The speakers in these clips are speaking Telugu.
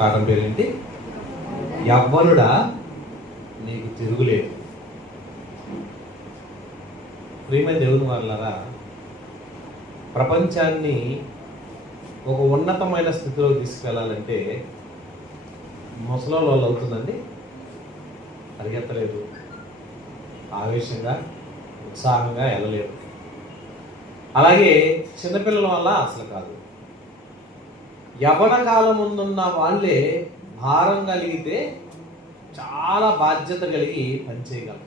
పాఠం పేరేంటి? యవ్వనుడా నీకు తిరుగులేదు. ప్రియమైన దేవుని వాళ్ళారా, ప్రపంచాన్ని ఒక ఉన్నతమైన స్థితిలో తీసుకెళ్ళాలంటే ముసలోళ్ళ వాళ్ళు అవుతుందండి. పరిగెత్తలేదు, ఆవేశంగా ఉత్సాహంగా వెళ్ళలేదు. అలాగే చిన్నపిల్లల వల్ల అసలు కాదు. యవ్వన కాలం ముందున్న వాళ్ళే భారం కలిగితే చాలా బాధ్యత కలిగి పనిచేయగలరు.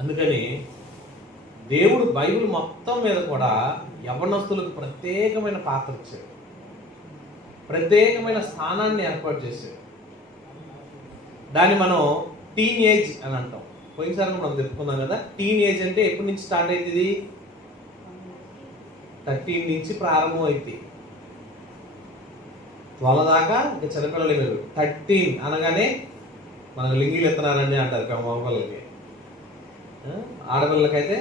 అందుకని దేవుడు బైబిల్ మొత్తం మీద కూడా యవ్వనస్తులకు ప్రత్యేకమైన పాత్ర ఇచ్చాడు, ప్రత్యేకమైన స్థానాన్ని ఏర్పాటు చేశాడు. దాన్ని మనం టీన్ ఏజ్ అని అంటాం. పోయినసారి మనం చెప్పుకున్నాం కదా, టీన్ ఏజ్ అంటే ఎప్పటి నుంచి స్టార్ట్ అవుతుంది? 13 నుంచి ప్రారంభం అవుతుంది. 12 దాకా ఇంకా చిన్నపిల్లలు మీరు. 13 అనగానే మనకు లింగిలు ఎత్తున్నారండి అంటారు మగపిల్లలకి, ఆడపిల్లలకైతే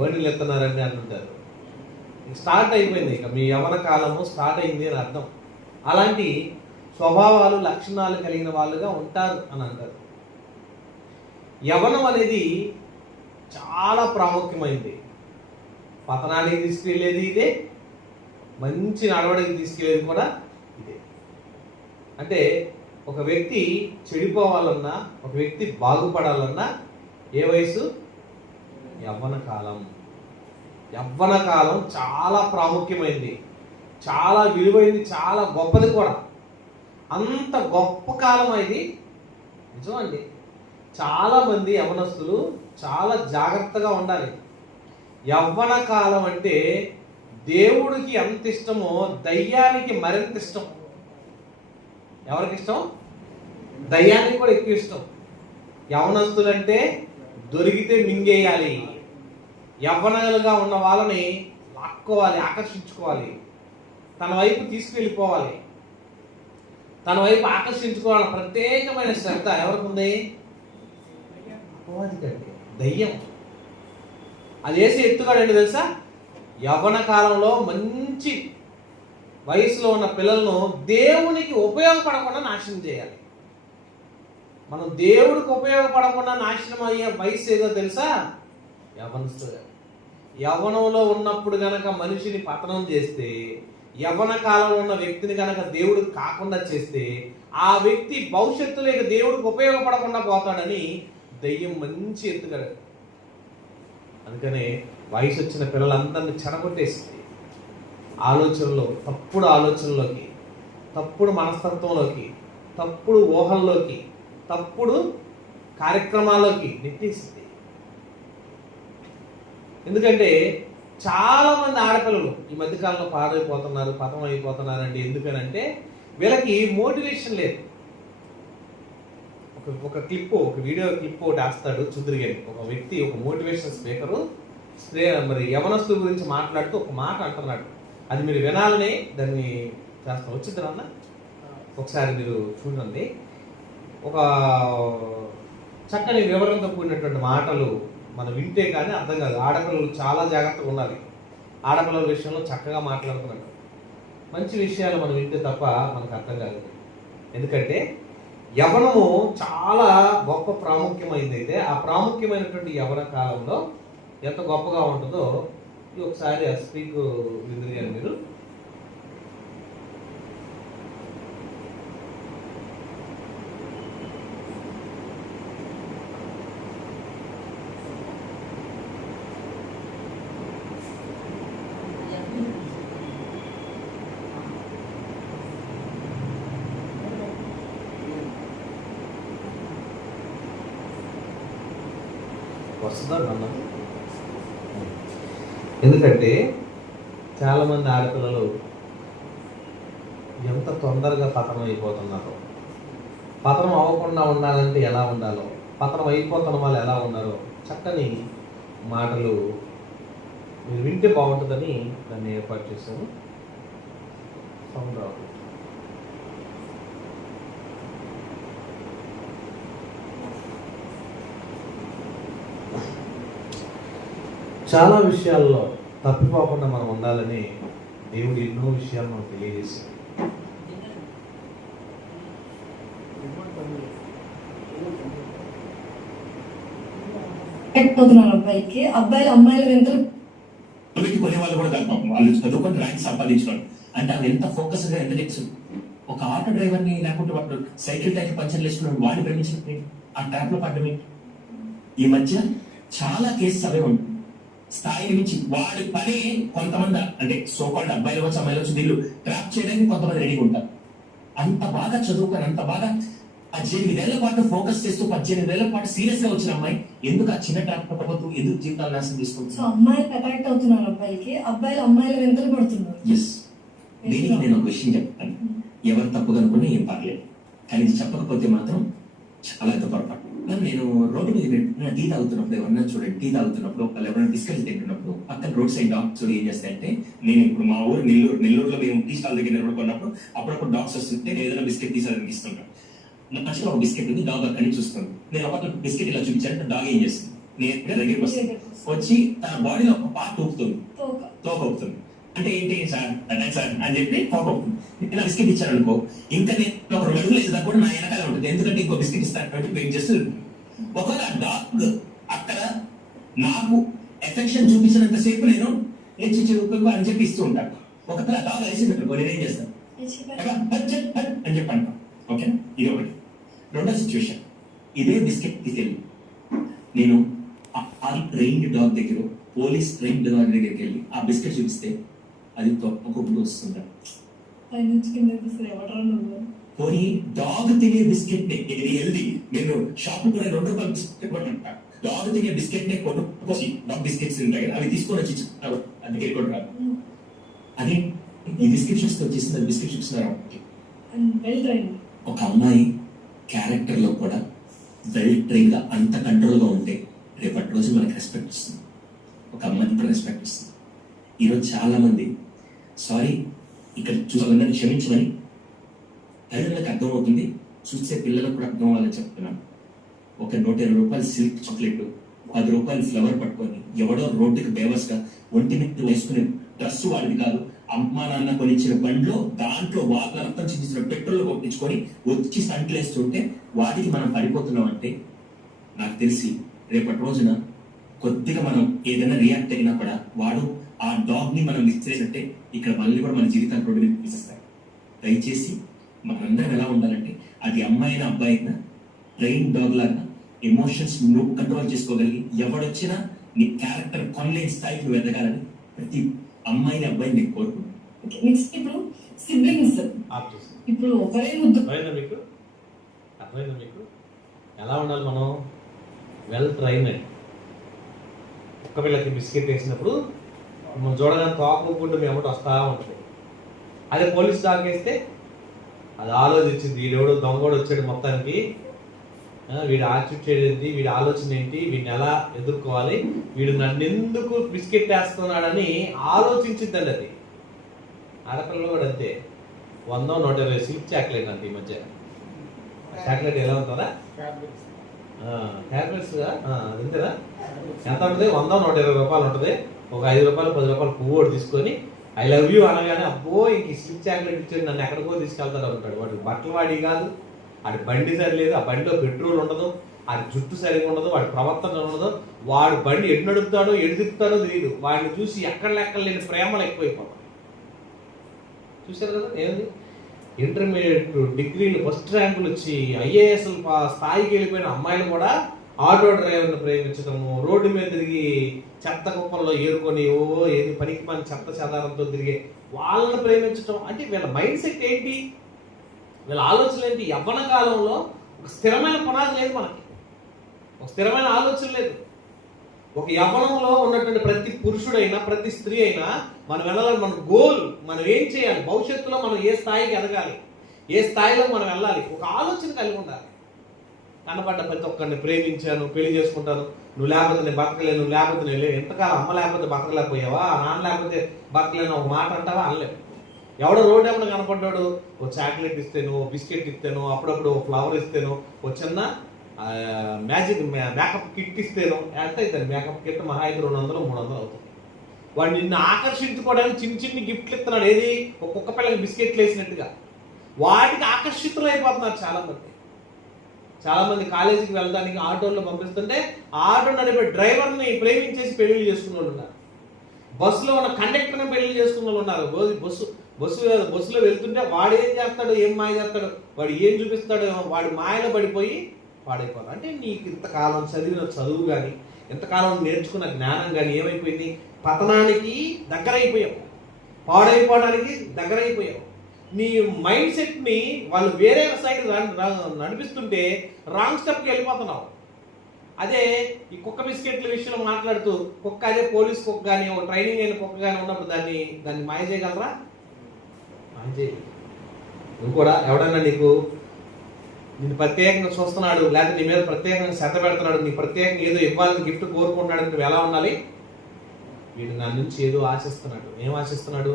ఓణీలు ఎత్తున్నారండి అంటుంటారు. స్టార్ట్ అయిపోయింది, ఇక మీ యవ్వన కాలము స్టార్ట్ అయింది అని అర్థం. అలాంటి స్వభావాలు లక్షణాలు కలిగిన వాళ్ళుగా ఉంటారు అని అంటారు. యవ్వనం అనేది చాలా ప్రాముఖ్యమైంది. పతనానికి తీసుకెళ్ళేది ఇదే, మంచి నడవడికి తీసుకెళ్ళేది కూడా ఇదే. అంటే ఒక వ్యక్తి చెడిపోవాలన్నా, ఒక వ్యక్తి బాగుపడాలన్నా ఏ వయసు? యవ్వన కాలం. యవ్వన కాలం చాలా ప్రాముఖ్యమైనది, చాలా విలువైనది, చాలా గొప్పది కూడా. అంత గొప్ప కాలం ఇది నిజమండి. చాలామంది యవ్వనస్తులు చాలా జాగ్రత్తగా ఉండాలి. యవ్వన కాలం అంటే దేవుడికి ఎంత ఇష్టమో దయ్యానికి మరింత ఇష్టం. ఎవరికి ఇష్టం? దయ్యానికి కూడా ఎక్కువ ఇష్టం. యవ్వనస్తులంటే దొరికితే మింగేయాలి. యవ్వనలుగా ఉన్న వాళ్ళని లాక్కోవాలి, ఆకర్షించుకోవాలి, తన వైపు తీసుకెళ్ళిపోవాలి, తన వైపు ఆకర్షించుకోవాలి. ప్రత్యేకమైన శ్రద్ధ ఎవరికి ఉంది? అపవాదికండి, దయ్యం. అది వేసి ఎత్తుగాడండి తెలుసా? యవ్వన కాలంలో మంచి వయసులో ఉన్న పిల్లలను దేవునికి ఉపయోగపడకుండా నాశనం చేయాలి. మనం దేవుడికి ఉపయోగపడకుండా నాశనం అయ్యే వయసు ఏదో తెలుసా? యవ్వనస్తుగా. యవ్వనంలో ఉన్నప్పుడు గనక మనిషిని పతనం చేస్తే, యవ్వన కాలంలో ఉన్న వ్యక్తిని గనక దేవుడు కాకుండా చేస్తే, ఆ వ్యక్తి భవిష్యత్తులో దేవుడికి ఉపయోగపడకుండా పోతాడని దయ్యం మంచి ఎత్తుగడ. అందుకనే వయసు వచ్చిన పిల్లలందరినీ చెడగొట్టేసింది. ఆలోచనలో, తప్పుడు ఆలోచనలోకి, తప్పుడు మనస్తత్వంలోకి, తప్పుడు ఊహల్లోకి, తప్పుడు కార్యక్రమాల్లోకి నెట్టేసింది. ఎందుకంటే చాలా మంది ఆడపిల్లలు ఈ మధ్యకాలంలో పాడైపోతున్నారు, పతనం అయిపోతున్నారండి. ఎందుకనంటే వీళ్ళకి మోటివేషన్ లేదు. ఒక క్లిప్, ఒక వీడియో క్లిప్ ఒకటి వేస్తాడు చుదురుగాని. ఒక వ్యక్తి, ఒక మోటివేషన్ స్పీకరు మరి యవనస్తుల గురించి మాట్లాడుతూ ఒక మాట అంటున్నాడు. అది మీరు వినాలని దాన్ని చేస్తాం. వచ్చిద్దరన్నా ఒకసారి మీరు చూడండి. ఒక చక్కని వివరంతో కూడినటువంటి మాటలు మనం వింటే కానీ అర్థం కాదు. ఆడపిల్లలు చాలా జాగ్రత్తగా ఉండాలి. ఆడపిల్లల విషయంలో చక్కగా మాట్లాడుతున్నాడు. మంచి విషయాలు మనం వింటే తప్ప మనకు అర్థం కాదు. ఎందుకంటే యవ్వనము చాలా గొప్ప ప్రాముఖ్యమైనది. అయితే ఆ ప్రాముఖ్యమైనటువంటి యవ్వన కాలంలో ఎంత గొప్పగా ఉంటుందో ఇది ఒకసారి ఆ స్పీక్ విందుగారు మీరు. వస్తుందా అన్న? ఎందుకంటే చాలామంది ఆడపిల్లలు ఎంత తొందరగా పతనం అయిపోతున్నారో, పతనం అవ్వకుండా ఉండాలంటే ఎలా ఉండాలో, పతనం అయిపోతున్న వాళ్ళు ఎలా ఉన్నారో చక్కని మాటలు మీరు వింటే బాగుంటుందని దాన్ని ఏర్పాటు చేశాను. సౌండ్ రావు. చాలా విషయాల్లో తప్పిపోకుండా మనం ఉండాలని దేవుడు ఎన్నో విషయాలు మనకు తెలియజేశాడు. పెట్టిపోతున్నారు అబ్బాయికి, అబ్బాయిలు అమ్మాయిల వెంటనే కొనే వాళ్ళు కూడా కాదు పాపం, వాళ్ళు చదువుకొని ర్యాంక్ సంపాదించుకోండి అంటే అది ఎంత ఫోకస్ గా ఎంత తెలుసు. ఒక ఆటో డ్రైవర్ ని లేకుంటే వాడు సైకిల్ టైర్ పంచర్ వేసుకున్నాడు, వాడిని ప్రేమించినట్టు ఆ ట్రాప్ లో పడ్డమే. ఈ మధ్య చాలా కేసెస్ అవే ఉంటాయి. స్థాయి నుంచి వాడి పని కొంతమంది అంటే సోకాల్డ్ అబ్బాయిలు వచ్చి అమ్మాయిలు వచ్చి వీళ్ళు ట్రాప్ చేయడానికి కొంతమంది రెడీగా ఉంటారు. అంత బాగా చదువుకొని అంత బాగా 18 ఏళ్ల పాటు ఫోకస్ చేస్తూ 18 ఏళ్ల పాటు సీరియస్ గా వచ్చిన అమ్మాయి ఎందుకు ఆ చిన్న ట్రాప్ పట్టబోతూ ఎందుకు జీవితాలు నాశనం సో తీసుకుంటుంది? అమ్మాయిలు అట్రాక్ట్ అవుతున్నారు అబ్బాయికి, అబ్బాయిలు అమ్మాయిల వెంటనే పడుతున్నారు. ఎస్, దీనికి నేను ఒక విషయం చెప్తాను. ఎవరు తప్పు కనుక్కున్నా ఏం పర్లేదు, కానీ ఇది చెప్పకపోతే మాత్రం చాలా పెద్ద పొరపాటు. నేను రోడ్డు మీద టీ తాగుతున్నప్పుడు ఎవరన్నా చూడండి, టీ తాగుతున్నప్పుడు వాళ్ళు ఎవరైనా బిస్కెట్ తింటున్నప్పుడు పక్కన రోడ్ సైడ్ డాగ్స్ చూడు ఏం చేస్తాయంటే, నేను ఇప్పుడు మా ఊరు నెల్లూరులో మేము టీ స్టాల్ దగ్గర నిలబడుకున్నప్పుడు అప్పుడప్పుడు డాగ్స్ వస్తుంటే ఏదైనా బిస్కెట్ తీసాలని ఇస్తుంటాను. నా పక్కన ఒక బిస్కెట్ ఉంది, డాగ్ అక్కడి నుంచి చూస్తుంది. నేను ఒక బిస్కెట్ ఇలా చూపించాను, డాగ్ ఏం చేస్తుంది, నేను దగ్గరికి వస్తుంది, వచ్చి తన బాడీలో ఒక పార్ట్ ఊపుతుంది, తోక ఊపుతుంది. అంటే ఏంటి సార్ సార్ అని చెప్పి తోక ఊపుతుంది. నేను బిస్కెట్ ఇచ్చాను అనుకో, ఇంకా నేను ఒక 2 అడుగులు వేసేదా కూడా నా వెనకాల ఉంటుంది, ఎందుకంటే ఇంకో బిస్కెట్ ఇస్తాను వెయిట్ చేస్తూ. ఒకవేళ డాగ్ అక్కడ నాకు ఎఫెక్షన్ చూపించినంత సేపు నేను అని చెప్పి ఇస్తూ ఉంటాను. ఒకవేళ డాగ్ వేసి పెట్టుకో, నేనేం చేస్తాను అని చెప్పి అంటాను. ఓకే, ఇది ఒకటి. రెండో సిచ్యువేషన్, ఇదే బిస్కెట్ తీసుకెళ్ళి నేను ట్రైన్డ్ డాగ్ దగ్గర, పోలీస్ ట్రైన్డ్ డాగ్ దగ్గరికి వెళ్ళి ఆ బిస్కెట్ చూపిస్తే అది తొక్కకుండా వస్తుందా? పోనీ డాగ్ తినే బిస్కెట్ ని హెల్దీ, నేను షాప్ లో 2 రూపాయలు బిస్కెట్ కొట్టుంటా, డాగ్ తినే బిస్కెట్ ని కొనుక్కోసి డాగ్ బిస్కెట్స్ ఉంటాయి కదా, అవి తీసుకొని వచ్చి అందుకే కొట్టారు. అది ఈ బిస్కెట్ చూస్తే వచ్చేసింది, అది బిస్కెట్ చూస్తున్నారు. ఒక అమ్మాయి క్యారెక్టర్ లో కూడా వెల్ ట్రైన్ గా అంత కంట్రోల్ గా ఉంటే రేపటి రోజు మనకి రెస్పెక్ట్ ఇస్తుంది, ఒక అమ్మాయికి రెస్పెక్ట్ ఇస్తుంది. ఈరోజు చాలా మంది సారీ ఇక్కడ చూసాలని క్షమించమని తల్లిదండ్రులకు అర్థమవుతుంది, చూసే పిల్లలకు కూడా అర్థం అవ్వాలని చెప్తున్నాను. ఒక 120 రూపాయలు సిల్క్ చాక్లెట్, 10 రూపాయలు ఫ్లవర్ పట్టుకొని ఎవడో రోడ్డుకి బేవర్స్ గా ఒంటి మీద వేసుకునే డ్రెస్ వాడిది కాదు, అమ్మా నాన్న కొనిచ్చిన బండ్లో దాంట్లో వాళ్ళ రక్తం చించిన పెట్రోల్ కొట్టించుకొని వచ్చి సంట్లు వేస్తుంటే వాటికి మనం పడిపోతున్నాం అంటే నాకు తెలిసి రేపటి రోజున కొద్దిగా మనం ఏదైనా రియాక్ట్ అయినా కూడా వాడు ఆ డాగ్ ని మనం మిస్ చేసినట్టే ఇక్కడ మళ్ళీ కూడా మన జీవితాన్ని రోడ్డు మీద తీసేస్తాయి. దయచేసి మనందరం ఎలా ఉండాలంటే, అది అమ్మాయి అయినా అబ్బాయి అయినా ట్రైన్ డాగ్ లాగా ఎమోషన్స్ నువ్వు కంట్రోల్ చేసుకోగలిగి ఎవడొచ్చినా నీ క్యారెక్టర్ కొనలేని స్థాయికి నువ్వు ఎదగాలని ప్రతి అమ్మాయిని అబ్బాయిని నేను కోరుకుంటున్నాను. నెక్స్ట్ ఇప్పుడు సిబ్లింగ్స్, ఇప్పుడు ఒకరే ముద్దు. మీకు అర్థమైందా? మీకు ఎలా ఉండాలి మనం? Well trained. ఒక్క పిల్లకి బిస్కెట్ వేసినప్పుడు మనం చూడగానే తోకుంటూ మీ అమ్మటి వస్తూ ఉంటుంది. అదే పోలీస్ డాగ్ వేస్తే అది ఆలోచించింది, వీడెవడో దొంగోడు వచ్చాడు మొత్తానికి, వీడు యాటిట్యూడ్ ఏంటి, వీడి ఆలోచన ఏంటి, వీడిని ఎలా ఎదుర్కోవాలి, వీడు నన్ను ఎందుకు బిస్కెట్ వేస్తున్నాడని ఆలోచించిందండి. అది ఆడపిల్లలు కూడా అంతే. 100, 120 సిల్క్ చాక్లెట్ అంతే. ఈ మధ్య చాక్లెట్ ఎలా ఉంటుందా? క్యారెక్టర్స్ అంతేనా? ఎంత ఉంటుంది? 100, 120 రూపాయలు ఉంటుంది. ఒక 5 రూపాయలు 10 రూపాయలు పువ్వు కూడా తీసుకొని ఐ లవ్ యూ అనగానే అబ్బో ఇంక సిల్క్ చాక్లెట్ ఇచ్చేది నన్ను ఎక్కడికో తీసుకెళ్తాడు అనుకుంటాడు. వాడు బట్టలు వాడి కాదు, వాడి బండి సరిలేదు, ఆ బండిలో పెట్రోల్ ఉండదు, వాడి జుట్టు సరిగా ఉండదు, వాడి ప్రవర్తన ఉండదు, వాడు బండి ఎటు నడుపుతాడో ఎటు తిప్పుతాడో తెలియదు. వాడిని చూసి ఎక్కడ లెక్కలు లేని ప్రేమలు ఎక్కువైపోతాయి. చూశారు కదా ఏమిటి? ఇంటర్మీడియట్ డిగ్రీలు ఫస్ట్ ర్యాంకులు వచ్చి ఐఏఎస్ స్థాయికి వెళ్ళిపోయిన అమ్మాయిలు కూడా ఆటో డ్రైవర్ని ప్రేమించడము, రోడ్డు మీద తిరిగి చెత్త కుప్పల్లో ఏరుకొని ఏది పనికి పని చెత్త చెదారంతో తిరిగి వాళ్ళని ప్రేమించడం అంటే వీళ్ళ మైండ్ సెట్ ఏంటి, వీళ్ళ ఆలోచనలు ఏంటి? యవ్వన కాలంలో ఒక స్థిరమైన పునాది లేదు, మనకి ఒక స్థిరమైన ఆలోచన లేదు. ఒక యవ్వనంలో ఉన్నటువంటి ప్రతి పురుషుడైనా ప్రతి స్త్రీ అయినా మనం వెళ్ళాలి, మన గోల్, మనం ఏం చేయాలి, భవిష్యత్తులో మనం ఏ స్థాయికి ఎదగాలి, ఏ స్థాయిలో మనం వెళ్ళాలి, ఒక ఆలోచన కలిగి ఉండాలి. కనపడ్డ ప్రతి ఒక్కరిని ప్రేమించాను, పెళ్లి చేసుకుంటాను, నువ్వు లేకపోతే నేను బతకలేను, నువ్వు లేకపోతే నేను లేవు, ఎంతకాలం అమ్మ లేకపోతే బతకలేకపోయావా, నాన్న లేకపోతే బతకలేను ఒక మాట అంటావా? అనలేవు. ఎవడో రోడ్డు ఏమన్నా కనపడ్డాడు, ఓ చాక్లెట్ ఇస్తాను, ఓ బిస్కెట్ ఇస్తాను, అప్పుడప్పుడు ఓ ఫ్లవర్ ఇస్తాను, ఓ చిన్న మ్యాజిక్ మేకప్ కిట్ ఇస్తాను, ఎంత అవుతుంది మేకప్ కిట్? మహా అయితే 200, 300 అవుతుంది. వాడు నిన్ను ఆకర్షించుకోవడానికి చిన్న చిన్న గిఫ్ట్లు ఇస్తున్నాడు. ఏది? ఒక్కొక్క పిల్లకి బిస్కెట్లు వేసినట్టుగా వాటికి ఆకర్షితులు అయిపోతున్నారు చాలా మంది. చాలా మంది కాలేజీకి వెళ్ళడానికి ఆటోల్లో పంపిస్తుంటే ఆటో నడిపే డ్రైవర్ని ప్రేమించేసి పెళ్లి చేసుకున్న వాళ్ళు ఉన్నారు. బస్సులో ఉన్న కండక్టర్ని పెళ్లి చేసుకున్న వాళ్ళు ఉన్నారు. బస్సులో వెళ్తుంటే వాడు ఏం చేస్తాడు, ఏం మాయ చేస్తాడు, వాడు ఏం చూపిస్తాడు, వాడు మాయలో పడిపోయి పాడైపోతాడు. అంటే నీకు ఇంతకాలం చదివిన చదువు కానీ, ఇంతకాలం నేర్చుకున్న జ్ఞానం కానీ ఏమైపోయింది? పతనానికి దగ్గరైపోయావు, పాడైపోవడానికి దగ్గరైపోయావు. నీ మైండ్ సెట్ని వాళ్ళు వేరే సైడ్ నడిపిస్తుంటే రాంగ్ స్టెప్కి వెళ్ళిపోతున్నావు. అదే ఈ కుక్క బిస్కెట్ల విషయంలో మాట్లాడుతూ కుక్క అదే పోలీస్ కుక్క కానీ ఒక ట్రైనింగ్ అయిన కుక్క కానీ ఉన్నప్పుడు దాన్ని మాయ చేయగలరా? మాయ చేయ. నువ్వు కూడా ఎవడన్నా నిన్ను ప్రత్యేకంగా చూస్తున్నాడు, లేకపోతే నీ మీద ప్రత్యేకంగా శ్రద్ధ పెడుతున్నాడు, నీ ప్రత్యేకంగా ఏదో ఇవ్వాలని గిఫ్ట్ కోరుకుంటున్నాడు, నువ్వు ఎలా ఉండాలి? వీడు నా నుంచి ఏదో ఆశిస్తున్నాడు. ఏం ఆశిస్తున్నాడు?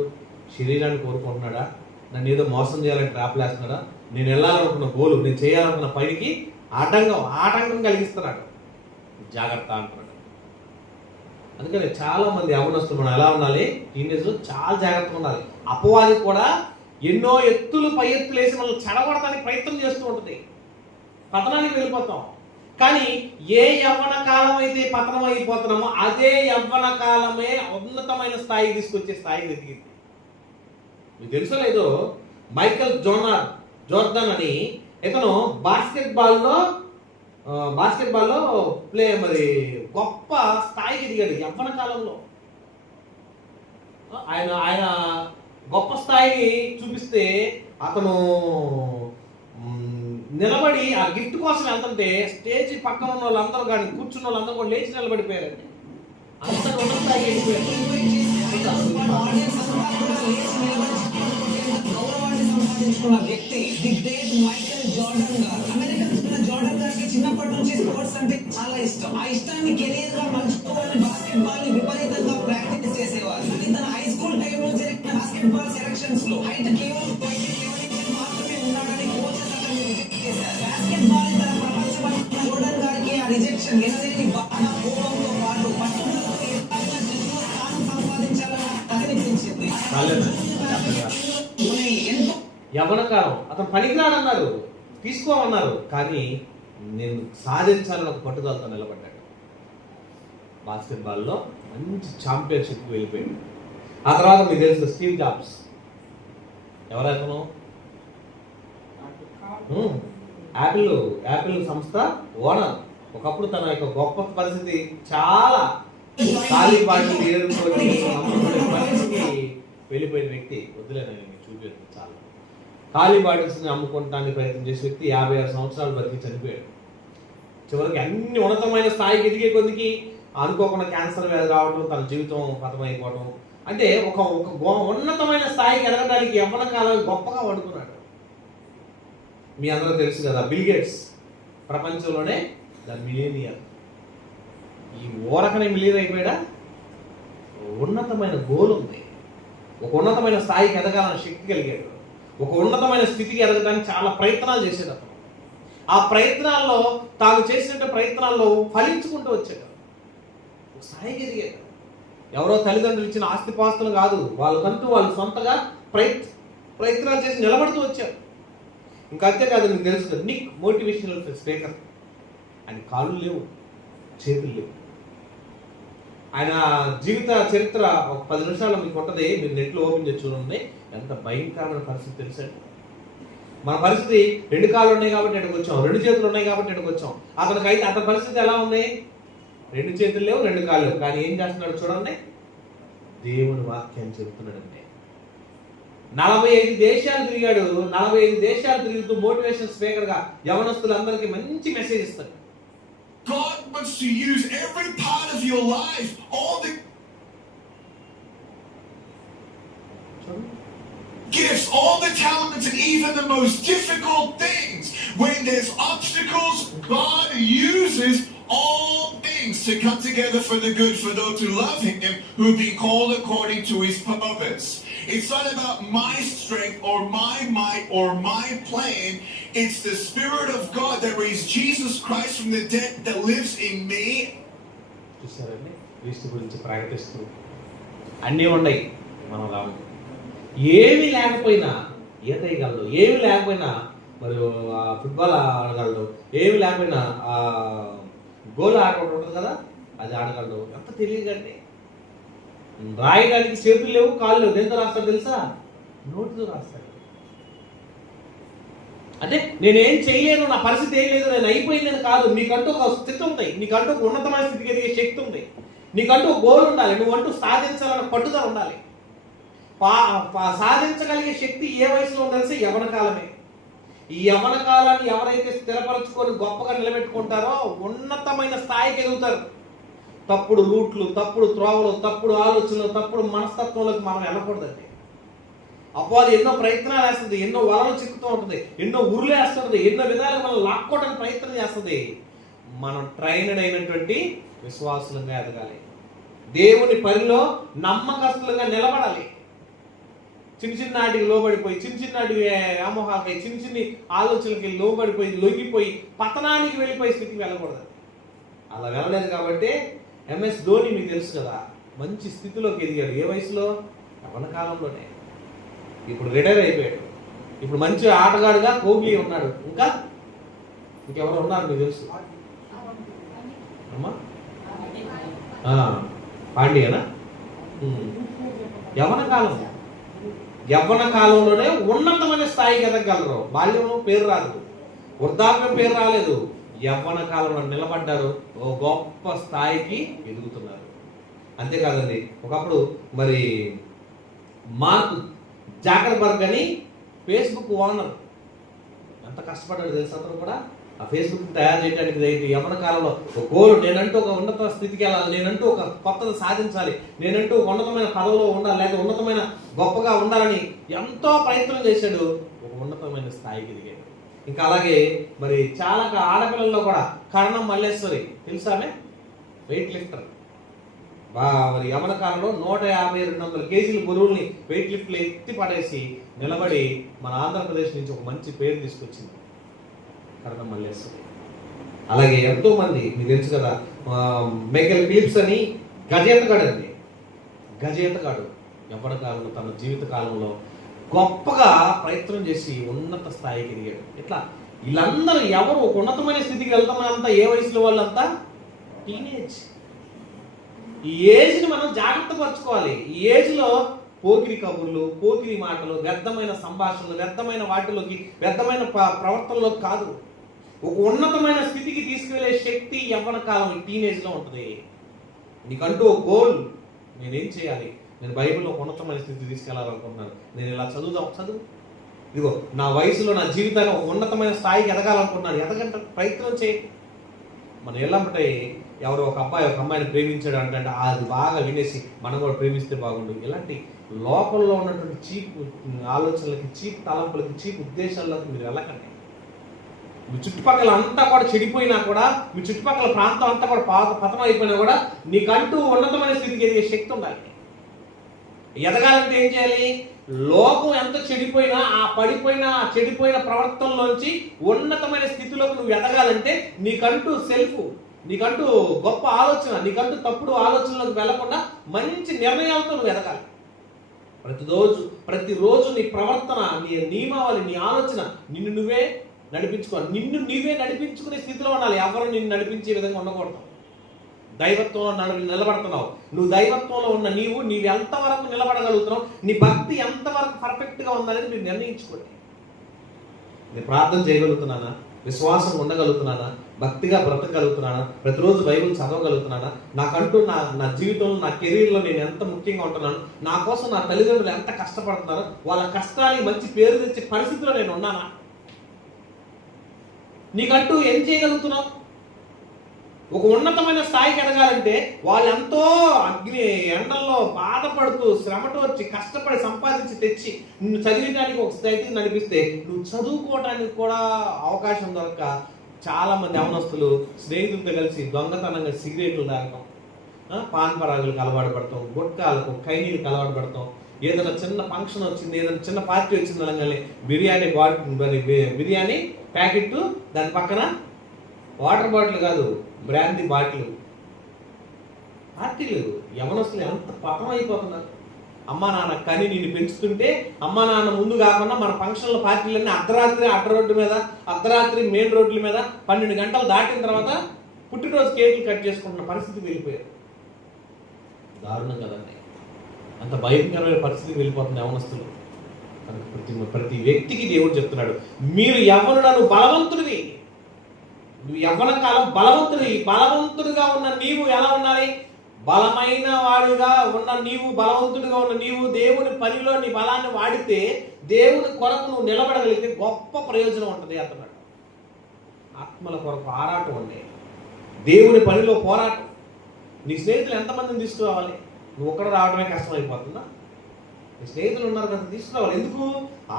శరీరాన్ని కోరుకుంటున్నాడా? నన్ను ఏదో మోసం చేయాలని ట్రాప్ వేస్తున్నాడా? నేను వెళ్ళాలనుకున్న గోలు, నేను చేయాలనుకున్న పనికి ఆటంకం కలిగిస్తున్నాడు. జాగ్రత్త అంటున్నాడు. అందుకని చాలా మంది యవ్వనస్తులు మనం ఎలా ఉండాలి? టీనేజ్లో చాలా జాగ్రత్తగా ఉండాలి. అపవాది కూడా ఎన్నో ఎత్తులు పై ఎత్తులు వేసి మనం చెడగొడటానికి ప్రయత్నం చేస్తూ ఉంటుంది. పతనానికి వెళ్ళిపోతాం. కానీ ఏ యవ్వన కాలం అయితే పతనం అయిపోతున్నామో అదే యవ్వన కాలమే ఉన్నతమైన స్థాయికి తీసుకొచ్చే స్థాయికి ఎదిగింది. మీకు తెలుసో లేదో, మైకల్ జోర్దాన్ అని ఇతను బాస్కెట్ బాల్లో గొప్ప స్థాయికి ఎదిగాడు యవ్వన కాలంలో. ఆయన గొప్ప స్థాయిని చూపిస్తే అతను నిలబడి ఆ గిఫ్ట్ కోసం వెళ్తుంటే స్టేజ్ పక్కన ఉన్న వాళ్ళందరూ కానీ కూర్చున్న వాళ్ళందరూ కూడా లేచి నిలబడిపోయారండి. అంత ఉన్నత స్థాయికి వెళ్ళిపోయారు. వ్యక్తి ది గ్రేట్ మైకేల్ జోర్డాన్ గారు. అమెరికన్ జోర్డాన్ గారికి చిన్నప్పటి నుంచి స్పోర్ట్స్ అంటే చాలా ఇష్టం. ఆ ఇష్టాన్ని కెరీర్ గా మలుచుకోవాలని బాస్కెట్ బాల్ ని విపరీతంగా ప్రాక్టీస్ చేసేవారు. తన హై స్కూల్ టైంలో జరిగిన బాస్కెట్ బాల్ సెలక్షన్స్ లో హైట్ కేవలం 5'11" మాత్రమే ఉన్నాడని కోచెస్ అతన్ని రిజెక్ట్ చేశారు. బాస్కెట్ బాల్ తన ప్రపంచమైన జోర్డాన్ గారికి ఆ రిజెక్షన్ ఎనలేని బాగా కోపంతో పాటు పట్టుదలతో స్థానం సంపాదించాలని అనిపించింది. యవ్వన కాలం అతను పనికిరాడన్నారు, తీసుకోమన్నారు, కానీ నేను సాధించాలని ఒక పట్టుదలతో నిలబడ్డాడు. బాస్కెట్బాల్లో మంచి ఛాంపియన్షిప్కి వెళ్ళిపోయాడు. ఆ తర్వాత మీకు తెలుసు స్టీవ్ జాబ్స్. ఎవరైతను? యాపిల్ సంస్థ ఓనర్. ఒకప్పుడు తన యొక్క గొప్ప పరిస్థితి చాలా ఖాళీ బాటిల్ ఏరుకొని పరిస్థితికి వెళ్ళిపోయిన వ్యక్తి. వద్దులే, నేను చూపించాను. చాలా ఖాళీ బాటిల్స్ని అమ్ముకోవడానికి ప్రయత్నం చేసే వ్యక్తి 56 సంవత్సరాలు బతికి చనిపోయాడు. చివరికి అన్ని ఉన్నతమైన స్థాయికి ఎదిగే కొద్దికి అనుకోకుండా క్యాన్సర్ వ్యాధి రావడం, తన జీవితం పతమైపోవడం. అంటే ఒక ఉన్నతమైన స్థాయికి ఎదగడానికి యవ్వన కాలం గొప్పగా వాడుకున్నాడు. మీ అందరూ తెలుసు కదా, బిల్ గేట్స్ ప్రపంచంలోనే ద మిలీనియర్. ఈ ఓరకనే మిలీనియర్ అయిపోయాడా? ఉన్నతమైన గోల్ ఉంది. ఒక ఉన్నతమైన స్థాయికి ఎదగాలని శక్తి కలిగాడు. ఒక ఉన్నతమైన స్థితికి ఎదగడానికి చాలా ప్రయత్నాలు చేసేది అతను. ఆ ప్రయత్నాల్లో తాను చేసిన ప్రయత్నాల్లో ఫలించుకుంటూ వచ్చాడు. ఒక స్థాయికి ఎదిగాడు. ఎవరో తల్లిదండ్రులు ఇచ్చిన ఆస్తిపాస్తులు కాదు, వాళ్ళకంటూ వాళ్ళు సొంతగా ప్రయత్నాలు చేసి నిలబడుతూ వచ్చారు. ఇంకా అంతేకాదు, మీకు తెలుసు నిక్ మోటివేషనల్ స్పీకర్. ఆయన కాళ్ళు లేవు, చేతులు లేవు. ఆయన జీవిత చరిత్ర ఒక 10 నిమిషాల్లో మీకు ఉంటుంది. మీరు నెట్లో ఓపెన్ చేసి చూడండి. ఎంత భయంకరమైన పరిస్థితి తెలుసండి. మన పరిస్థితి 2 కాళ్ళు ఉన్నాయి కాబట్టి ఇక్కడికి వచ్చాం, 2 చేతులు ఉన్నాయి కాబట్టి ఇక్కడికి వచ్చాం. అతని పరిస్థితి ఎలా ఉంది? 2 చేతులు లేవు, 2 కాళ్ళు లేవు, కానీ ఏం చేస్తున్నాడు చూడండి. దేవుని వాక్యాన్ని చెబుతున్నాడండి. 45 దేశాలు తిరిగాడు. 45 దేశాలు తిరుగుతూ మోటివేషన్ స్పీకర్ గా యవనస్తులందరికీ మంచి మెసేజ్ ఇస్తాడు. God wants to use every part of your life, all the gifts, all the talents, and even the most difficult things. When there's obstacles, God uses all things to come together for the good for those who love Him, who have been called according to His purpose. It's not about my strength or my might or my plan. It's the Spirit of God that raised Jesus Christ from the dead that lives in me. చూసారండి, క్రీస్తు గురించి ప్రకటిస్తూ అన్నీ ఉన్నాయి. మనం రాము ఏమీ లేకపోయినా ఈతయ్యగలదు, ఏమీ లేకపోయినా మరి ఆ ఫుట్బాల్ ఆడగలడు, ఏమి లేకపోయినా ఆ గోల్ ఆట ఒకటి ఉంటుంది కదా, అది ఆడగలడు. ఎంత తెలియదండి. రాయడానికి చేతులు లేవు, కాళ్ళు లేవు, దేంతో రాస్తాడు తెలుసా? నోటితో రాస్తాడు. అంటే నేనేం చేయలేను, నా పరిస్థితి ఏం లేదు, నేను అయిపోయిందని కాదు. నీకంటూ ఒక స్థితి ఉంది, నీకంటూ ఒక ఉన్నతమైన స్థితికి ఎదిగే శక్తి ఉంది, నీకంటూ ఒక గోల్ ఉండాలి, నువ్వంటూ సాధించాలన్న పట్టుదల ఉండాలి. సాధించగలిగే శక్తి ఏ వయసులో ఉండాలి? యవ్వన కాలమే. ఈ యవ్వన కాలాన్ని ఎవరైతే స్థిరపరచుకొని గొప్పగా నిలబెట్టుకుంటారో ఉన్నతమైన స్థాయికి ఎదుగుతారు. తప్పుడు రూట్లు, తప్పుడు త్రోవలు, తప్పుడు ఆలోచనలు, తప్పుడు మనస్తత్వంలోకి మనం వెళ్ళకూడదండి. అపవాది ఎన్నో ప్రయత్నాలు వేస్తుంది, ఎన్నో వలలు చిక్కుతూ ఉంటుంది, ఎన్నో ఉరులు వేస్తుంది, ఎన్నో విధాలుగా మనం లాక్కోవడానికి ప్రయత్నం చేస్తుంది. మనం ట్రైనడ్ అయినటువంటి విశ్వాసులుగా ఎదగాలి, దేవుని పనిలో నమ్మకస్తులుగా నిలబడాలి. చిన్న చిన్న వాటికి లోబడిపోయి, చిన్న చిన్న వాటికి వ్యామోహాలకి, చిన్న చిన్న ఆలోచనలకి లోబడిపోయి, లొంగిపోయి పతనానికి వెళ్ళిపోయే స్థితికి వెళ్ళకూడదు. అలా వెళ్ళలేదు కాబట్టి MS ధోని మీకు తెలుసు కదా, మంచి స్థితిలోకి ఎదిగాడు. ఏ వయసులో? యవ్వన కాలంలోనే. ఇప్పుడు రిటైర్ అయిపోయాడు. ఇప్పుడు మంచి ఆటగాడుగా కోహ్లీ ఉన్నాడు. ఇంకెవరు ఉన్నారు మీకు తెలుసు అమ్మా? పాండ్యానా? యవ్వన కాలంలోనే ఉన్నతమైన స్థాయికి ఎదగలరు. బాల్యంలో పేరు రాదు, వృద్ధాప్యం పేరు రాలేదు, యవ్వన కాలంలో నిలబడ్డారు, ఓ గొప్ప స్థాయికి ఎదుగుతున్నారు. అంతేకాదండి, ఒకప్పుడు మరి మార్క్ జాకర్బర్గ్ అని ఫేస్బుక్ ఓనర్ ఎంత కష్టపడ్డాడు తెలుసు. అతను కూడా ఆ ఫేస్బుక్ తయారు చేయడానికి యవ్వన కాలంలో ఒక గోల్, నేనంటూ ఒక ఉన్నత స్థితికి వెళ్ళాలి, నేనంటూ ఒక కొత్తది సాధించాలి, నేనంటూ ఒక ఉన్నతమైన పదవిలో ఉండాలి, లేదా ఉన్నతమైన గొప్పగా ఉండాలని ఎంతో ప్రయత్నం చేశాడు. ఒక ఉన్నతమైన స్థాయికి ఎదిగాడు. ఇంకా అలాగే మరి చాలా ఆడపిల్లల్లో కూడా కరణం మల్లేశ్వరి తెలుసామే, వెయిట్ లిఫ్టర్. మరి యవ్వన కాలంలో 150-200 కేజీల బరువుల్ని వెయిట్ లిఫ్ట్లు ఎత్తి పడేసి నిలబడి మన ఆంధ్రప్రదేశ్ నుంచి ఒక మంచి పేరు తీసుకొచ్చింది కరణం మల్లేశ్వరి. అలాగే ఎంతో మంది మీకు తెలుసు కదా, మైకేల్ ఫిలిప్స్ అని గజేతగాడు అండి. గజేతగాడు యవ్వన కాలంలో తన జీవిత కాలంలో గొప్పగా ప్రయత్నం చేసి ఉన్నత స్థాయికి ఎదిగాడు. ఇట్లా వీళ్ళందరూ ఎవరు ఒక ఉన్నతమైన స్థితికి వెళ్తామంతా ఏ వయసులో వాళ్ళంతా? టీనేజ్. ఈ ఏజ్ని మనం జాగ్రత్త పరచుకోవాలి. ఈ ఏజ్లో పోకిరి కబుర్లు, పోకిరి మాటలు, వ్యర్థమైన సంభాషణలు, వ్యర్థమైన వాటిలోకి, వ్యర్థమైన ప్రవర్తనలోకి కాదు. ఒక ఉన్నతమైన స్థితికి తీసుకువెళ్ళే శక్తి యవ్వన కాలం ఈ టీనేజ్లో ఉంటుంది. నీకంటూ ఒక గోల్, నేనేం చేయాలి, నేను బైబిల్లో ఉన్నతమైన స్థితి తీసుకెళ్లాలనుకుంటున్నాను, నేను ఇలా చదువు. ఇదిగో నా వయసులో నా జీవితాన్ని ఒక ఉన్నతమైన స్థాయికి ఎదగాలనుకుంటున్నాను, ఎదగంట ప్రయత్నం చేయండి. మనం ఎలాంటి ఎవరో ఒక అబ్బాయి ఒక అమ్మాయిని ప్రేమించాడు అంటే అది బాగా వినేసి మనం కూడా ప్రేమిస్తే బాగుండు. ఇలాంటి లోపల్లో ఉన్నటువంటి చీప్ ఆలోచనలకి, చీప్ తలంపులకి, చీప్ ఉద్దేశాల్లోకి మీరు వెళ్ళకండి. మీ చుట్టుపక్కల అంతా కూడా చెడిపోయినా కూడా, మీ చుట్టుపక్కల ప్రాంతం అంతా కూడా పతనం అయిపోయినా కూడా నీకంటూ ఉన్నతమైన స్థితికి ఎదిగే శక్తి ఉండాలి. ఎదగాలంటే ఏం చేయాలి? లోకం ఎంత చెడిపోయినా ఆ పడిపోయిన చెడిపోయిన ప్రవర్తనలోంచి ఉన్నతమైన స్థితిలోకి నువ్వు ఎదగాలంటే నీకంటూ గొప్ప ఆలోచన, నీకంటూ తప్పుడు ఆలోచనలోకి వెళ్లకుండా మంచి నిర్ణయాలతో నువ్వు ఎదగాలి. ప్రతిరోజు నీ ప్రవర్తన, నీ నియమావళి, నీ ఆలోచన నిన్ను నువ్వే నడిపించుకోవాలి. నిన్ను నీవే నడిపించుకునే స్థితిలో ఉండాలి. ఎవరు నిన్ను నడిపించే విధంగా ఉండకూడదు. దైవత్వంలో నిలబడుతున్నావు, నువ్వు దైవత్వంలో ఉన్న నీవు ఎంతవరకు నిలబడగలుగుతున్నావు, నీ భక్తి ఎంతవరకు పర్ఫెక్ట్గా ఉందనేది మీరు నిర్ణయించుకోండి. నేను ప్రార్థన చేయగలుగుతున్నానా, విశ్వాసం ఉండగలుగుతున్నానా, భక్తిగా బ్రతకగలుగుతున్నానా, ప్రతిరోజు బైబిల్ చదవగలుగుతున్నానా, నాకంటూ నా జీవితంలో, నా కెరీర్లో నేను ఎంత ముఖ్యంగా ఉంటున్నాను, నా కోసం నా తల్లిదండ్రులు ఎంత కష్టపడుతున్నారో, వాళ్ళ కష్టానికి మంచి పేరు తెచ్చే పరిస్థితిలో నేను ఉన్నానా, నీకంటూ ఏం చేయగలుగుతున్నావు? ఒక ఉన్నతమైన స్థాయికి ఎదగాలంటే వాళ్ళు ఎంతో ఎండల్లో బాధపడుతూ శ్రమతో వచ్చి కష్టపడి సంపాదించి తెచ్చి నువ్వు చదివడానికి ఒక స్థాయికి నడిపిస్తే నువ్వు చదువుకోవడానికి కూడా అవకాశం దొరక చాలా మంది యవనస్తులు స్నేహితులతో కలిసి దొంగతనంగా సిగరెట్లు తాగటం, పాన్ పరాగులకు అలవాటు పడతాం, గుట్కాలకు, ఖైనీలకు అలవాటు పడతాం. ఏదైనా చిన్న ఫంక్షన్ వచ్చింది, ఏదైనా చిన్న పార్టీ వచ్చింది అనగానే బిర్యానీ ప్యాకెట్, దాని పక్కన వాటర్ బాటిల్ కాదు బ్రాందీ బాటిల్. పార్టీలు యవనస్తులు ఎంత పతనం అయిపోతున్నారు. అమ్మా నాన్న కని నిన్ను పెంచుతుంటే అమ్మా నాన్న ముందు కాకుండా మన ఫంక్షన్ల పార్టీలన్నీ అర్ధరాత్రి అడ్డ రోడ్డు మీద, అర్ధరాత్రి మెయిన్ రోడ్ల మీద 12 గంటలు దాటిన తర్వాత పుట్టినరోజు కేకులు కట్ చేసుకుంటున్న పరిస్థితికి వెళ్ళిపోయారు. దారుణం కదండి. అంత భయంకరమైన పరిస్థితికి వెళ్ళిపోతుంది యవనస్తులు. ప్రతి వ్యక్తికి దేవుడు చెప్తున్నాడు, మీరు యవ్వనులను బలవంతుడివి, నువ్వు యవ్వన కాలం బలవంతుడిగా ఉన్న నీవు ఎలా ఉండాలి? బలమైన వాడిగా ఉన్న నీవు, బలవంతుడిగా ఉన్న నీవు దేవుని పనిలో నీ బలాన్ని వాడితే, దేవుని కొరకు నువ్వు నిలబడగలిగితే గొప్ప ప్రయోజనం ఉంటుంది అంటున్నాడు. ఆత్మల కొరకు ఆరాటం ఉండే, దేవుని పనిలో పోరాటం. నీ స్నేహితులు ఎంతమందిని తీసుకురావాలి? నువ్వు ఒక్కడ రావడమే కష్టం అయిపోతుందా? నీ స్నేహితులు ఉన్నారు కదా, తీసుకురావాలి. ఎందుకు?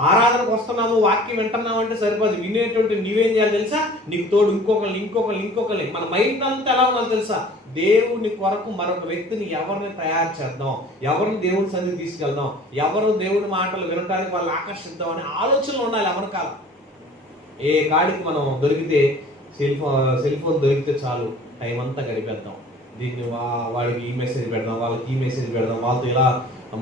ఆరాధనకు వస్తున్నాము, వాక్యం వింటున్నాము అంటే సరిపోదు. వినేటువంటి నీవేం చేయాలి తెలుసా? నీకు తోడు ఇంకొకరిని. మన మైండ్ అంతా ఎలా ఉండాలి తెలుసా? దేవుని కొరకు మరొక వ్యక్తిని ఎవరిని తయారు చేద్దాం, ఎవరిని దేవుని సన్నిధికి తీసుకెళ్దాం, ఎవరు దేవుని మాటలు వినడానికి వాళ్ళు ఆకర్షిద్దాం అనే ఆలోచనలు ఉండాలి ఎవరి కాలం. ఏ కాడికి మనం దొరికితే సెల్ ఫోన్ దొరికితే చాలు, టైం అంతా గడిపేద్దాం. దీన్ని వాడికి ఈ మెసేజ్ పెడదాం, వాళ్ళకి ఈ మెసేజ్ పెడదాం, వాళ్ళతో ఇలా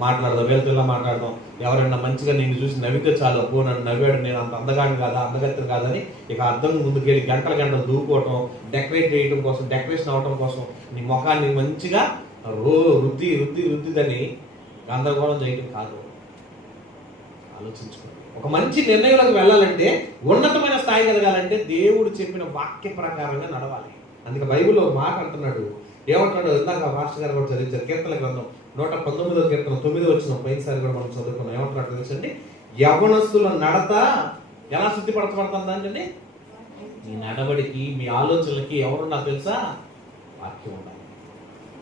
మాట్లాడదాం, వీళ్ళతో ఇలా మాట్లాడదాం. ఎవరైనా మంచిగా నిన్ను చూసి నవ్వితే చాలు, అబ్బో నన్ను నవ్వాడు, నేను అంత అందగత్తం కాదని ఇక అర్థం ముందుకెళ్ళి గంటలు దూకోవటం, డెకరేట్ చేయడం కోసం, డెకరేషన్ అవడం కోసం నీ ముఖాన్ని మంచిగా రుద్దిదని గందరగోళం చేయటం కాదు. ఆలోచించుకోండి. ఒక మంచి నిర్ణయంలోకి వెళ్ళాలంటే, ఉన్నతమైన స్థాయి కలగాలంటే దేవుడు చెప్పిన వాక్య ప్రకారంగా నడవాలి. అందుకే బైబిల్లో ఒక మాట అంటున్నాడు. ఏమంటాడు? ఇందాక మాస్టర్ గారు కూడా చదివించారు. కీర్తన గ్రంథం 119వ కీర్తన 9వ వచనం పోయినసారి కూడా మనం చదువుకున్నాం. ఏమంటున్నాడు తెలుసండి? యవ్వనస్తుల నడత ఎలా శుద్ధిపరచబడుతుందంటే, మీ నడవడికి, మీ ఆలోచనలకి ఎవరు నాకు తెలుసా? వాక్యం ఉండాలి.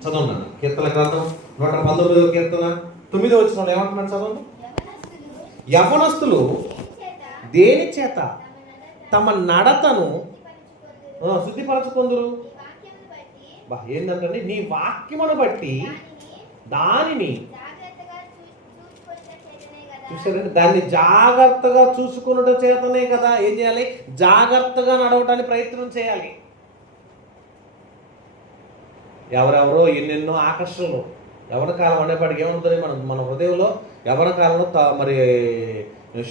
చదవండి. కీర్తన గ్రంథం 119వ కీర్తన 9వ వచనంలో ఏమంటున్నాడు? చదవండి. యవ్వనస్తులు దేని చేత తమ నడతను శుద్ధిపరచుకొందురు? ఏంటంటే, నీ వాక్యమును బట్టి దానిని చూసారండి, దాన్ని జాగ్రత్తగా చూసుకున్నట చేతనే కదా ఏం చేయాలి? జాగ్రత్తగా నడవటానికి ప్రయత్నం చేయాలి. ఎవరెవరో ఎన్నెన్నో ఆకర్షణలు, ఎవరి కాలం అనేప్పటికి ఏముంటుంది మన హృదయంలో, ఎవరి కాలంలో మరి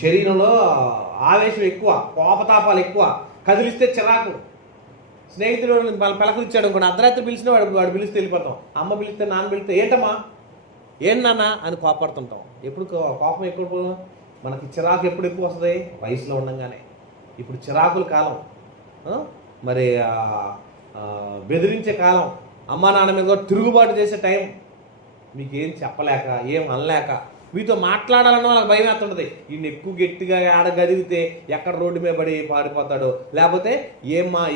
శరీరంలో ఆవేశం ఎక్కువ, కోపతాపాలు ఎక్కువ, కదిలిస్తే చిరాకు. స్నేహితుడు వాళ్ళ పిలకలు ఇచ్చాడు అనుకోండి, అర్ధరాత్రి పిలిచిన వాడు పిలిస్తే వెళ్ళిపోతాం. అమ్మ పిలిస్తే, నాన్న పిలిస్తే ఏంటమ్మా, ఏం నాన్న అని కోపడుతుంటాం. ఎప్పుడు కోపం ఎక్కువ? మనకి చిరాకు ఎప్పుడు ఎక్కువ వస్తుంది? వయసులో ఉండగానే. ఇప్పుడు చిరాకుల కాలం, మరి బెదిరించే కాలం, అమ్మా నాన్న మీద తిరుగుబాటు చేసే టైం. మీకేం చెప్పలేక, ఏం అనలేక, మీతో మాట్లాడాలన్న వాళ్ళకి భయం వేస్తుంటుంది. ఈయన ఎక్కువ గట్టిగా ఆడ గదిగితే ఎక్కడ రోడ్డు మీద పడి పారిపోతాడో, లేకపోతే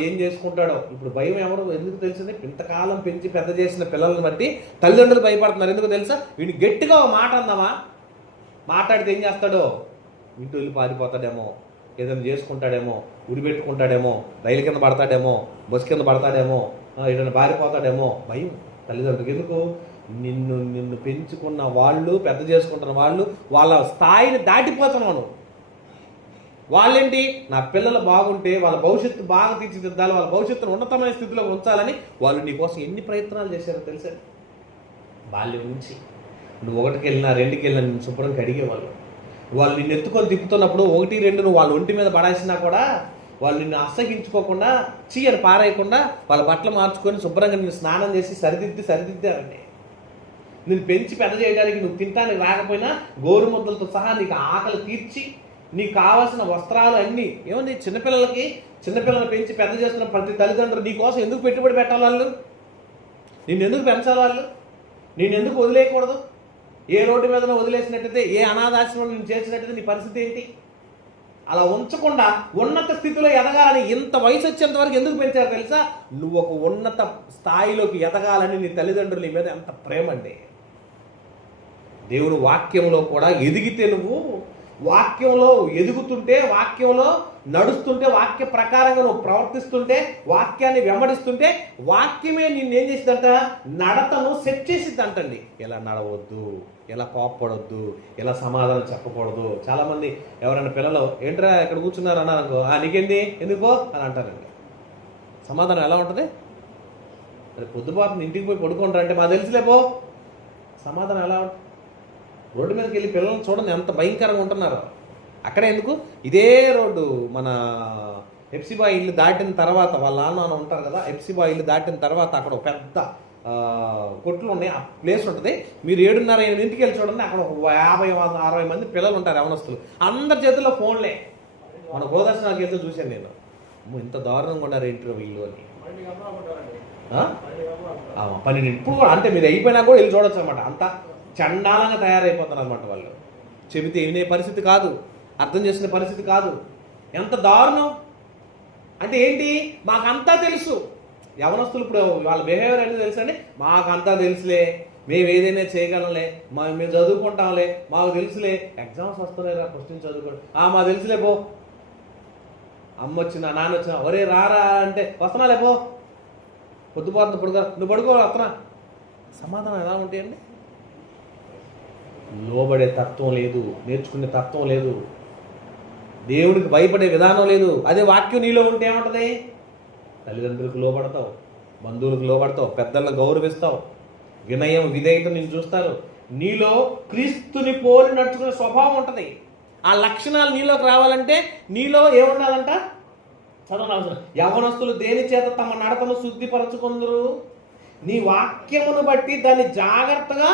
ఏం చేసుకుంటాడో. ఇప్పుడు భయం ఎందుకు తెలిసింది? ఇంతకాలం పెంచి పెద్ద చేసిన పిల్లల్ని బట్టి తల్లిదండ్రులు భయపడుతున్నారు. ఎందుకు తెలుసా? వీడిని గట్టిగా ఒక మాట అందామా, మాట్లాడితే ఏం చేస్తాడో, ఇంటి వెళ్ళి పారిపోతాడేమో, ఏదైనా చేసుకుంటాడేమో, ఉరి పెట్టుకుంటాడేమో, రైలు కింద పడతాడేమో, బస్సు కింద పడతాడేమో, ఏదైనా పారిపోతాడేమో. భయం తల్లిదండ్రులకు. ఎందుకు? నిన్ను పెంచుకున్న వాళ్ళు, పెద్ద చేసుకుంటున్న వాళ్ళు, వాళ్ళ స్థాయిని దాటిపోతున్నాను. వాళ్ళేంటి? నా పిల్లలు బాగుంటే వాళ్ళ భవిష్యత్తు బాగా తీర్చిదిద్దాలి, వాళ్ళ భవిష్యత్తును ఉన్నతమైన స్థితిలో ఉంచాలని వాళ్ళు నీకోసం ఎన్ని ప్రయత్నాలు చేశారో తెలుసా? బాల్యం నుంచి నువ్వు 1కి వెళ్ళినా 2కి వెళ్ళినా నిన్ను శుభ్రంగా అడిగేవాళ్ళు. వాళ్ళు నిన్ను ఎత్తుకొని తిప్పుతున్నప్పుడు 1, 2 నువ్వు వాళ్ళ ఒంటి మీద పడేసినా కూడా వాళ్ళు నిన్ను అసహించుకోకుండా, చీయని పారేయకుండా వాళ్ళ బట్టలు మార్చుకొని శుభ్రంగా నిన్ను స్నానం చేసి సరిదిద్దారండి. నిన్ను పెంచి పెద్ద చేయడానికి, నువ్వు తినడానికి రాకపోయినా గోరుముద్దలతో సహా నీకు ఆకలి తీర్చి, నీకు కావాల్సిన వస్త్రాలు అన్నీ. ఏముంది? చిన్నపిల్లలను పెంచి పెద్ద చేస్తున్న ప్రతి తల్లిదండ్రులు నీ కోసం ఎందుకు పెట్టుబడి పెట్టాలి? వాళ్ళు నిన్ను ఎందుకు పెంచాలి? వాళ్ళు నిన్ను ఎందుకు వదిలేయకూడదు? ఏ రోడ్డు మీద వదిలేసినట్టయితే, ఏ అనాథాశ్రమం నేను చేసినట్టయితే నీ పరిస్థితి ఏంటి? అలా ఉంచకుండా ఉన్నత స్థితిలో ఎదగాలని ఇంత వయసు వచ్చేంత వరకు ఎందుకు పెంచారు తెలుసా? నువ్వు ఒక ఉన్నత స్థాయిలోకి ఎదగాలని నీ తల్లిదండ్రులు నీ మీద ఎంత ప్రేమ అండి. దేవుని వాక్యంలో కూడా ఎదిగితే, నువ్వు వాక్యంలో ఎదుగుతుంటే, వాక్యంలో నడుస్తుంటే, వాక్య ప్రకారంగా నువ్వు ప్రవర్తిస్తుంటే, వాక్యాన్ని వెంబడిస్తుంటే, వాక్యమే నిన్నేం చేసిద్దంట? నడతను సెట్ చేసిద్దంటండి. ఎలా నడవద్దు, ఎలా కోప్పడొద్దు, ఎలా సమాధానం చెప్పకూడదు. చాలామంది ఎవరైనా పిల్లలు ఏంట్రా ఇక్కడ కూర్చున్నారు అన్నారనుకో, నీకేంది, ఎందుకో అని అంటారండి. సమాధానం ఎలా ఉంటుంది? మరి పొద్దుబాటుని ఇంటికి పోయి పడుకుంటారంటే, మా తెలుసులేపో. సమాధానం ఎలా ఉంటుంది? రోడ్డు మీదకి వెళ్ళి పిల్లల్ని చూడండి ఎంత భయంకరంగా ఉంటున్నారు. అక్కడే ఎందుకు, ఇదే రోడ్డు మన ఎప్సిబా ఇల్లు దాటిన తర్వాత వాళ్ళ నాన్న ఉంటారు కదా, ఎప్సిబా ఇల్లు దాటిన తర్వాత అక్కడ ఒక పెద్ద కొట్లు ఉన్నాయి, ఆ ప్లేస్ ఉంటుంది. మీరు 7:30-8 వెళ్ళి చూడండి, అక్కడ ఒక 50-60 మంది పిల్లలు ఉంటారు, యవనస్తులు. అందరి చేతుల్లో ఫోన్లే. మన గోదర్శనాకి వెళ్తే చూశాను నేను, ఇంత దారుణంగా ఉన్నారు ఏంటి వీళ్ళు అని. 12 ఇప్పుడు కూడా అంటే మీరు అయిపోయినా కూడా వెళ్ళి చూడొచ్చు అనమాట. అంత చండాలంగా తయారైపోతున్నారు అనమాట వాళ్ళు. చెబితే వినే పరిస్థితి కాదు, అర్థం చేసుకునే పరిస్థితి కాదు. ఎంత దారుణం అంటే ఏంటి, మాకంతా తెలుసు. యవనస్తులు ఇప్పుడు వాళ్ళ బిహేవియర్ అనేది తెలుసు అండి, మాకంతా తెలుసులే, మేము ఏదైనా చేయగలంలే, మేము చదువుకుంటాంలే, మాకు తెలుసులే, ఎగ్జామ్స్ వస్తలేరా క్వశ్చన్ చదువుకోండి, మాకు తెలుసులే పో, అమ్మ వచ్చినా నాన్న వచ్చినా ఒరే రారా అంటే వస్తున్నాలే పో, పొద్దుపోతుంది పడుకో, నువ్వు పడుకో వస్తున్నా. సమాధానం ఎలా ఉంటాయండి? లోబడే తత్వం లేదు, నేర్చుకునే తత్వం లేదు, దేవుడికి భయపడే విధానం లేదు. అదే వాక్యం నీలో ఉంటే ఏముంటుంది? తల్లిదండ్రులకు లోబడతావు, బంధువులకు లోబడతావు, పెద్దలను గౌరవిస్తావు, వినయం విధేయత నేను చూస్తారు. నీలో క్రీస్తుని పోలి నడుచుకునే స్వభావం ఉంటుంది. ఆ లక్షణాలు నీలోకి రావాలంటే నీలో ఏముండాలంట? చదవనవసరం. యవనస్తులు దేని చేత తమ నడతను శుద్ధిపరచుకుందరు? నీ వాక్యమును బట్టి దాన్ని జాగ్రత్తగా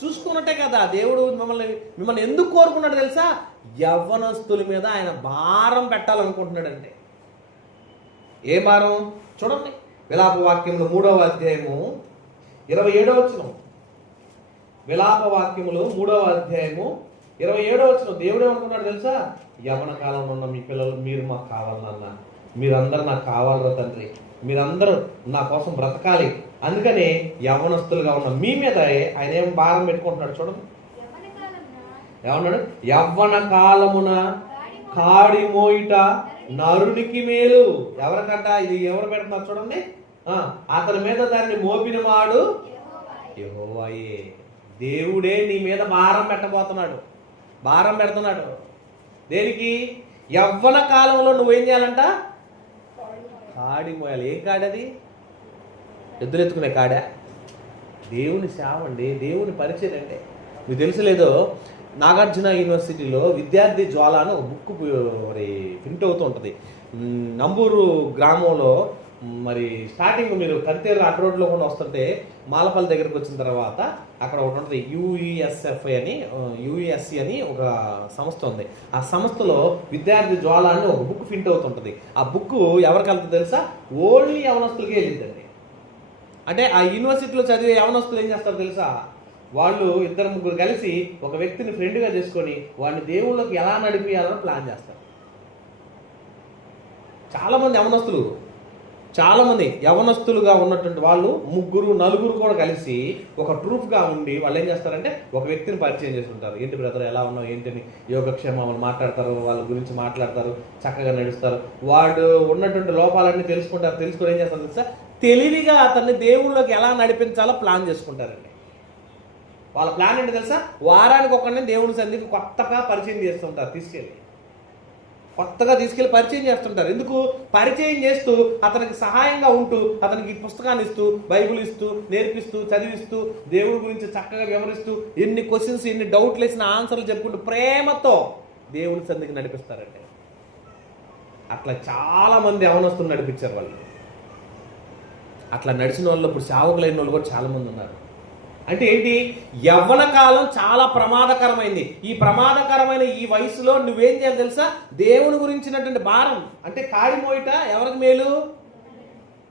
చూసుకున్నట్టే కదా. దేవుడు మిమ్మల్ని ఎందుకు కోరుకున్నాడు తెలుసా? యవ్వనస్తుల మీద ఆయన భారం పెట్టాలనుకుంటున్నాడంటే. ఏ భారం? చూడండి, విలాప వాక్యములు 3వ అధ్యాయము 27వ వచనం. విలాప వాక్యములు 3వ అధ్యాయము 27వ వచనం. దేవుడు ఏమనుకున్నాడు తెలుసా? యవ్వన కాలంలో ఉన్న మీ పిల్లలు మీరు మాకు కావాలన్నా, మీరందరూ నాకు కావాలరా తండ్రి, మీరందరూ నా కోసం బ్రతకాలి. అందుకనే యవ్వనస్తులుగా ఉన్న మీ మీద ఆయన ఏం భారం పెట్టుకుంటున్నాడు చూడండి. ఏమన్నాడు? యవ్వన కాలమున కాడి మోయిట నరునికి మేలు. ఎవరికంట? ఇది ఎవరు పెడుతున్నారు చూడండి. అతని మీద దాన్ని మోపిన వాడు యెహోవాయే. దేవుడే నీ మీద భారం పెట్టబోతున్నాడు, భారం పెడుతున్నాడు. దేనికి? యవ్వన కాలంలో నువ్వేం చేయాలంట? కాడి మోయాలి. ఏం కాడది? ఎద్దులెత్తుకునే కాడా? దేవుని సేవ అండి, దేవుని పరిచయం అంటే. మీకు తెలుసులేదో, నాగార్జున యూనివర్సిటీలో విద్యార్థి జ్వాల అని ఒక బుక్ మరి ప్రింట్ అవుతూ ఉంటుంది. నంబూరు గ్రామంలో మరి స్టార్టింగ్ మీరు కంతేరు అటు రోడ్లో కూడా వస్తుంటే మాలపల్లి దగ్గరికి వచ్చిన తర్వాత అక్కడ ఒకటి ఉంటుంది, యుఈఎస్సి అని ఒక సంస్థ ఉంది. ఆ సంస్థలో విద్యార్థి జ్వాల అని ఒక బుక్ ప్రింట్ అవుతుంటుంది. ఆ బుక్ ఎవరికి వెళ్తుంది తెలుసా? ఓన్లీ యవనస్తులకే వెళ్ళిద్దండి. అంటే ఆ యూనివర్సిటీలో చదివే యవనస్తులు ఏం చేస్తారు తెలుసా? వాళ్ళు 2-3 కలిసి ఒక వ్యక్తిని ఫ్రెండ్గా చేసుకొని వాడిని దేవుళ్ళకి ఎలా నడిపియాలని ప్లాన్ చేస్తారు. చాలామంది యవనస్తులుగా ఉన్నటువంటి వాళ్ళు 3-4 కూడా కలిసి ఒక ట్రూప్గా ఉండి వాళ్ళు ఏం చేస్తారంటే ఒక వ్యక్తిని పరిచయం చేసుకుంటారు. ఏంటి బ్రదర్ ఎలా ఉన్నావు ఏంటని యోగక్షేమాలు మాట్లాడతారు, వాళ్ళ గురించి మాట్లాడతారు, చక్కగా నడుస్తారు. వాడు ఉన్నటువంటి లోపాలన్నీ తెలుసుకుంటారు. తెలుసుకొని ఏం చేస్తారు తెలుసా? తెలివిగా అతన్ని దేవుళ్ళకి ఎలా నడిపించాలో ప్లాన్ చేసుకుంటారండి. వాళ్ళ ప్లాన్ ఏంటి తెలుసా? వారానికి ఒకరిని దేవుని సన్నిధికి కొత్తగా పరిచయం చేస్తుంటారు, కొత్తగా తీసుకెళ్ళి పరిచయం చేస్తుంటారు. ఎందుకు? పరిచయం చేస్తూ అతనికి సహాయంగా ఉంటూ అతనికి పుస్తకాన్ని ఇస్తూ, బైబిల్ ఇస్తూ, నేర్పిస్తూ, చదివిస్తూ, దేవుడి గురించి చక్కగా వివరిస్తూ, ఎన్ని క్వశ్చన్స్ ఎన్ని డౌట్లు వేసిన ఆన్సర్లు చెప్పుకుంటూ ప్రేమతో దేవుని సన్నిధికి నడిపిస్తారండి. అట్లా చాలామంది యవనస్తులు నడిపించారు వాళ్ళు. అట్లా నడిచిన వాళ్ళు ఇప్పుడు సేవకులైన వాళ్ళు కూడా చాలామంది ఉన్నారు. అంటే ఏంటి? యవ్వన కాలం చాలా ప్రమాదకరమైంది. ఈ ప్రమాదకరమైన ఈ వయసులో నువ్వేం చేయాలి తెలుసా? దేవుని గురించినటువంటి భారం. అంటే కాడి మోయిట ఎవరికి మేలు?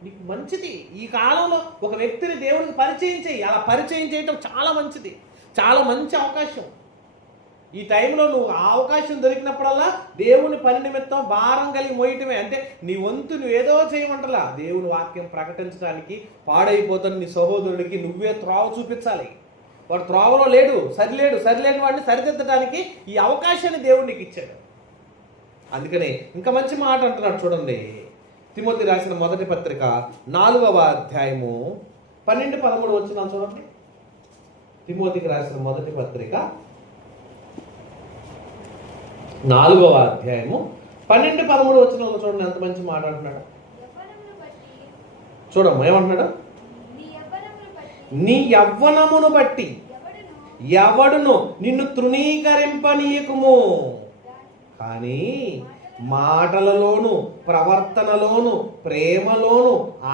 నీకు మంచిది. ఈ కాలంలో ఒక వ్యక్తిని దేవునికి పరిచయం చేయి. అలా పరిచయం చేయటం చాలా మంచిది, చాలా మంచి అవకాశం. ఈ టైంలో నువ్వు ఆ అవకాశం దొరికినప్పుడల్లా దేవుని పని నిమిత్తం భారం కలిగి మోయటమే. అంటే నీ వంతు నువ్వేదో చేయమంటలా, దేవుని వాక్యం ప్రకటించడానికి పాడైపోతున్న నీ సహోదరుడికి నువ్వే త్రోవ చూపించాలి. వాడు త్రోవలో లేడు, సరిలేని వాడిని సరిదిద్దడానికి ఈ అవకాశాన్ని దేవుడు నీకు ఇచ్చాడు. అందుకనే ఇంకా మంచి మాట అంటున్నాడు చూడండి. తిమోతి రాసిన మొదటి పత్రిక 4వ అధ్యాయము 12-13 వచనాలు చూడండి. తిమోతికి రాసిన మొదటి పత్రిక 4వ అధ్యాయము 12-13 వచనాలు చూడండి. ఎంత మంచి మాట అంటున్నాడు. చూడమ్మా ఏమంటున్నాడు? నీ యవ్వనమును బట్టి ఎవడును నిన్ను తృణీకరింపనీయకుము, కానీ మాటలలోను, ప్రవర్తనలోను, ప్రేమలోను,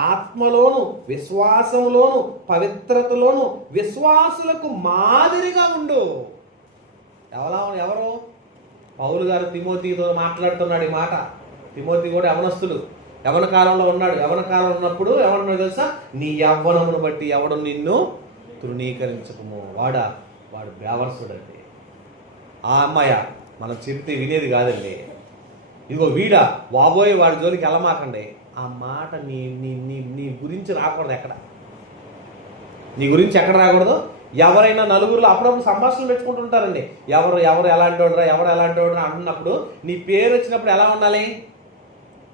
ఆత్మలోను, విశ్వాసంలోను, పవిత్రతలోను విశ్వాసులకు మాదిరిగా ఉండు. ఎవరు? పౌలు గారు తిమోతితో మాట్లాడుతున్నాడు ఈ మాట. తిమోతి కూడా యవనస్తుడు, యవన కాలంలో ఉన్నాడు. యవన కాలంలో ఉన్నప్పుడు ఎవరన్నా తెలుసా, నీ యవ్వనమును బట్టి ఎవడు నిన్ను తృణీకరించకము. వాడు బేవర్సుడండి. ఆ అమ్మాయ మనం చెప్తే వినేది కాదండి. ఇదిగో వీడా వాబోయే వాడి జోలికి వెళ్ళమాకండి. ఆ మాట నీ గురించి రాకూడదు. నీ గురించి ఎక్కడ రాకూడదు. ఎవరైనా నలుగురిలో అప్పుడప్పుడు సంభాషణలు పెట్టుకుంటుంటారండి. ఎవరు ఎలాంటి వాడురా అంటున్నప్పుడు నీ పేరు వచ్చినప్పుడు ఎలా ఉండాలి?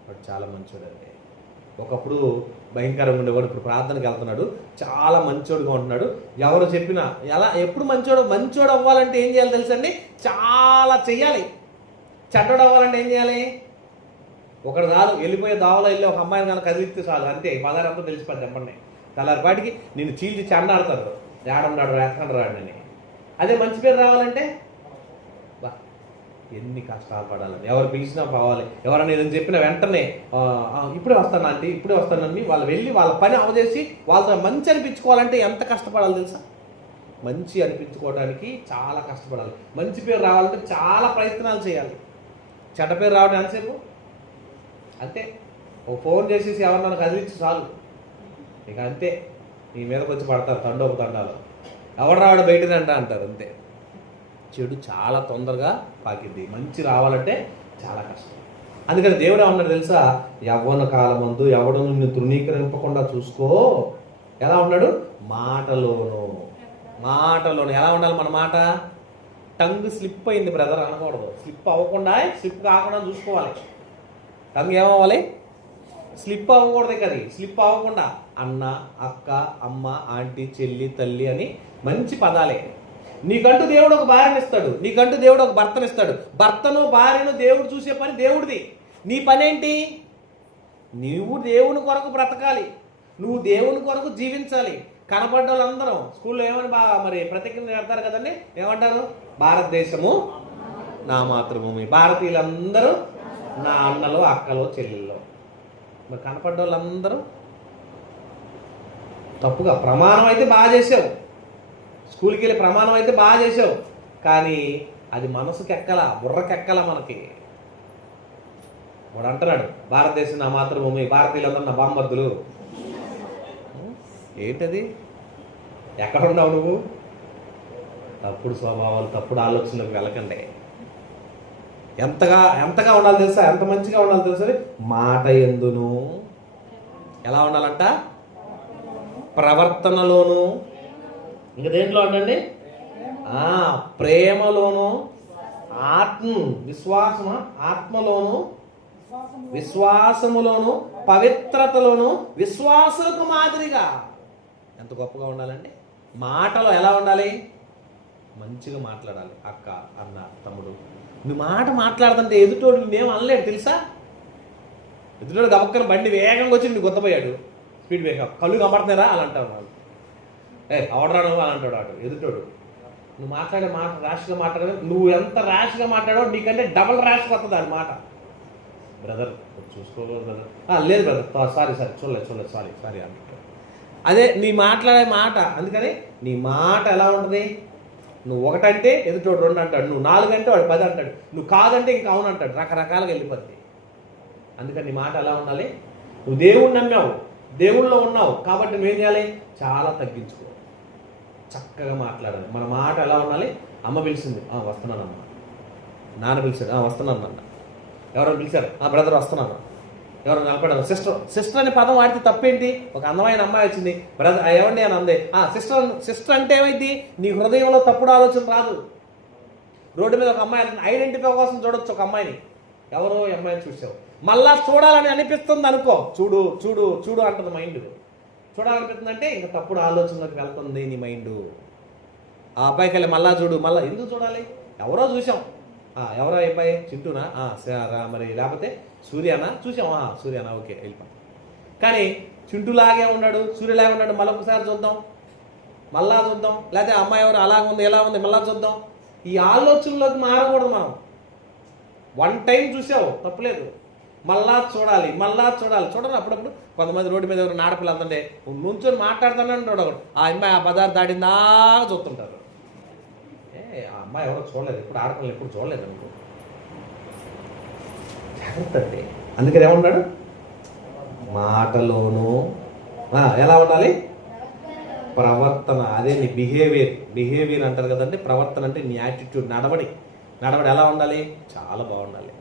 వాడు చాలా మంచోడండి. ఒకప్పుడు భయంకరంగా ఉండేవాడు, ఇప్పుడు ప్రార్థనకి వెళ్తున్నాడు, చాలా మంచోడుగా ఉంటున్నాడు. ఎవరు చెప్పినా ఎప్పుడు మంచోడు అవ్వాలంటే ఏం చేయాలి తెలుసండి? చాలా చెయ్యాలి. చెడ్డోడు అవ్వాలంటే ఏం చేయాలి? ఒకడు కాదు, వెళ్ళిపోయే దావలో వెళ్ళి ఒక అమ్మాయిని కనుక కదిలిస్తే చాలు, అంతే పదారంతా తెలిసిపోద్ది. చెప్పండి, తెల్లారిపాటికి నేను చీల్చి చెండాడతారు, ఏడన్నాడు ఎక్కడ రాడని. అదే మంచి పేరు రావాలంటే ఎన్ని కష్టాలు పడాలని. ఎవరు పిలిచినా పోవాలి. ఎవరైనా ఏదైనా చెప్పినా వెంటనే ఇప్పుడే వస్తాను ఆంటీ, ఇప్పుడే వస్తానని వాళ్ళు వెళ్ళి వాళ్ళ పని అవజేసి వాళ్ళతో మంచి అనిపించుకోవాలంటే ఎంత కష్టపడాలి తెలుసా? మంచి అనిపించుకోవడానికి చాలా కష్టపడాలి. మంచి పేరు రావాలంటే చాలా ప్రయత్నాలు చేయాలి. చెడ్డ పేరు రావడం ఎంతసేపు? అంతే, ఓ ఫోన్ చేసేసి ఎవరినైనా కదిలించి చాలు, ఇక అంతే నీ మీదకి వచ్చి పడతారు తండాలు. ఎవరు రావడం బయటదంట అంటారు, అంతే. చెడు చాలా తొందరగా పాకిద్ది, మంచి రావాలంటే చాలా కష్టం. అందుకని దేవుడు ఏమన్నాడు తెలుసా? యవ్వన కాలమందు ఎవడు నిన్ను తృణీకరింపకుండా చూసుకో. ఎలా ఉన్నాడు? మాటలోను ఎలా ఉండాలి మన మాట? టంగ్ స్లిప్ అయింది బ్రదర్ అనకూడదు. స్లిప్ కాకుండా చూసుకోవాలి. టంగ్ ఏమవ్వాలి? స్లిప్ అవ్వకూడదు. కదా స్లిప్ అవ్వకుండా అన్న, అక్క, అమ్మ, ఆంటీ, చెల్లి, తల్లి అని మంచి పదాలే. నీకంటూ దేవుడు ఒక భార్యను ఇస్తాడు, నీకంటూ దేవుడు ఒక భర్తను ఇస్తాడు. భర్తను భార్యను దేవుడు చూసే పని దేవుడిది. నీ పని ఏంటి? నువ్వు దేవుని కొరకు బ్రతకాలి, నువ్వు దేవుని కొరకు జీవించాలి. కనపడ్డ వాళ్ళందరం స్కూల్లో ఏమని మరి ప్రతిజ్ఞ కడతారు కదండి, ఏమంటారు? భారతదేశము నా మాతృభూమి, భారతీయులందరూ నా అన్నలు, అక్కలు, చెల్లెళ్ళు. మరి కనపడ్డ వాళ్ళందరూ తప్పుగా ప్రమాణం అయితే బాగా చేసావు, స్కూల్కి వెళ్ళి ప్రమాణం అయితే బాగా చేసావు, కానీ అది మనసుకి ఎక్కలా, బుర్రకెక్కలా మనకి. వాడు అంటున్నాడు భారతదేశం నా మాతృభూమి, భారతీయులందరూ నా బామ్మర్దులు. ఏంటది? ఎక్కడున్నావు నువ్వు? తప్పుడు స్వభావాలు, తప్పుడు ఆలోచనలకు వెళ్ళకండి. ఎంతగా ఉండాలి తెలుసా? ఎంత మంచిగా ఉండాలి తెలుసా? మాట యందును ఎలా ఉండాలంట? ప్రవర్తనలోను, ఇంకా దేంట్లో అంటండి? ప్రేమలోను, ఆత్మలోను, విశ్వాసములోను, పవిత్రతలోను విశ్వాసులకు మాదిరిగా. ఎంత గొప్పగా ఉండాలండి. మాటలో ఎలా ఉండాలి? మంచిగా మాట్లాడాలి. అక్క, అన్న, తమ్ముడు, నువ్వు మాట్లాడుతుంటే ఎదుటోడు నేనేం అనలేడు తెలుసా? ఎదుటోడు గబక్కన బండి వేగంగా వచ్చి నువ్వు గుర్తపోయాడు, స్పీడ్ బ్రేకప్, కళ్ళు కనబడుతున్నారా అని అంటావు. వాళ్ళు అవడరా నువ్వు అని అంటాడు వాడు ఎదుటోడు. నువ్వు మాట్లాడే మాట ర్యాష్గా మాట్లాడే, నువ్వు ఎంత ర్యాష్గా మాట్లాడో నీకంటే డబల్ ర్యాష్గా వస్తుంది అని మాట. బ్రదర్ చూసుకోలేదు బ్రదర్, లేదు బ్రదర్ సారీ చూడలేదు సారీ అంటాడు. అదే నీ మాట్లాడే మాట. అందుకని నీ మాట ఎలా ఉంటుంది? నువ్వు ఒకటంటే ఎదుటోడు 2 అంటాడు, నువ్వు 4 అంటే వాడు 10 అంటాడు, నువ్వు కాదంటే ఇంకా అవును అంటాడు, రకరకాలుగా వెళ్ళిపోద్ది. అందుకని నీ మాట ఎలా ఉండాలి? నువ్వు దేవుణ్ణి నమ్మావు, దేవుళ్ళలో ఉన్నావు కాబట్టి నువ్వేం చేయాలి? చాలా తగ్గించుకో, చక్కగా మాట్లాడాలి. మన మాట ఎలా ఉండాలి? అమ్మ పిలిచింది, వస్తున్నానమ్మా. నాన్న పిలిచాడు, వస్తున్నాను అన్న. ఎవరైనా పిలిచారు, బ్రదర్ వస్తున్నాను. ఎవరు నిలబడారు, సిస్టర్ అనే పదం వాడితే తప్పేంటి? ఒక అందమైన అమ్మాయి వచ్చింది, బ్రదర్ ఏమండి అని అంది. సిస్టర్ అంటే ఏమైంది? నీ హృదయంలో తప్పుడు ఆలోచన రాదు. రోడ్డు మీద ఒక అమ్మాయి ఐడెంటిఫై కోసం చూడొచ్చు ఒక అమ్మాయిని, ఎవరో అమ్మాయిని చూసావు, మళ్ళా చూడాలని అనిపిస్తుంది అనుకో, చూడు చూడు చూడు అంటుంది మైండ్. చూడాలనిపిస్తుంది అంటే ఇంకా తప్పుడు ఆలోచనలోకి వెళ్తుంది నీ మైండ్. ఆ అబ్బాయికి వెళ్ళి మళ్ళా చూడు, మళ్ళీ ఎందుకు చూడాలి? ఎవరో చూసాం, ఎవరో అబ్బాయి చింటూనా, మరి లేకపోతే సూర్యనా చూసాం, సూర్యనా ఓకే వెళ్ళిపో. కానీ చింటూలాగే ఉన్నాడు, సూర్యలాగే ఉన్నాడు, మళ్ళొకసారి చూద్దాం. మళ్ళా చూద్దాం, లేకపోతే అమ్మాయి ఎవరు అలా ఉంది ఎలా ఉంది మళ్ళా చూద్దాం. ఈ ఆలోచనలోకి మారకూడదు మనం. వన్ టైం చూసావు తప్పులేదు, మళ్ళా చూడాలి చూడండి. అప్పుడప్పుడు కొంతమంది రోడ్డు మీద ఎవరు ఆడపిల్ల వెళ్తుంటే నుంచొని మాట్లాడుతానంటాడు ఒకడు, ఆ అమ్మాయి ఆ బజార్ దాడిందా చూస్తుంటారు. ఆ అమ్మాయి ఎవరో చూడలేదు, ఎప్పుడు ఆడపిల్లలు ఎప్పుడు చూడలేదు అనుకో. జాగ్రత్త అండి. అందుకని ఏమన్నాడు, మాటలోను ఎలా ఉండాలి, ప్రవర్తన. అదే నీ బిహేవియర్ అంటారు కదండి. ప్రవర్తన అంటే నీ యాటిట్యూడ్, నడవడి ఎలా ఉండాలి, చాలా బాగుండాలి.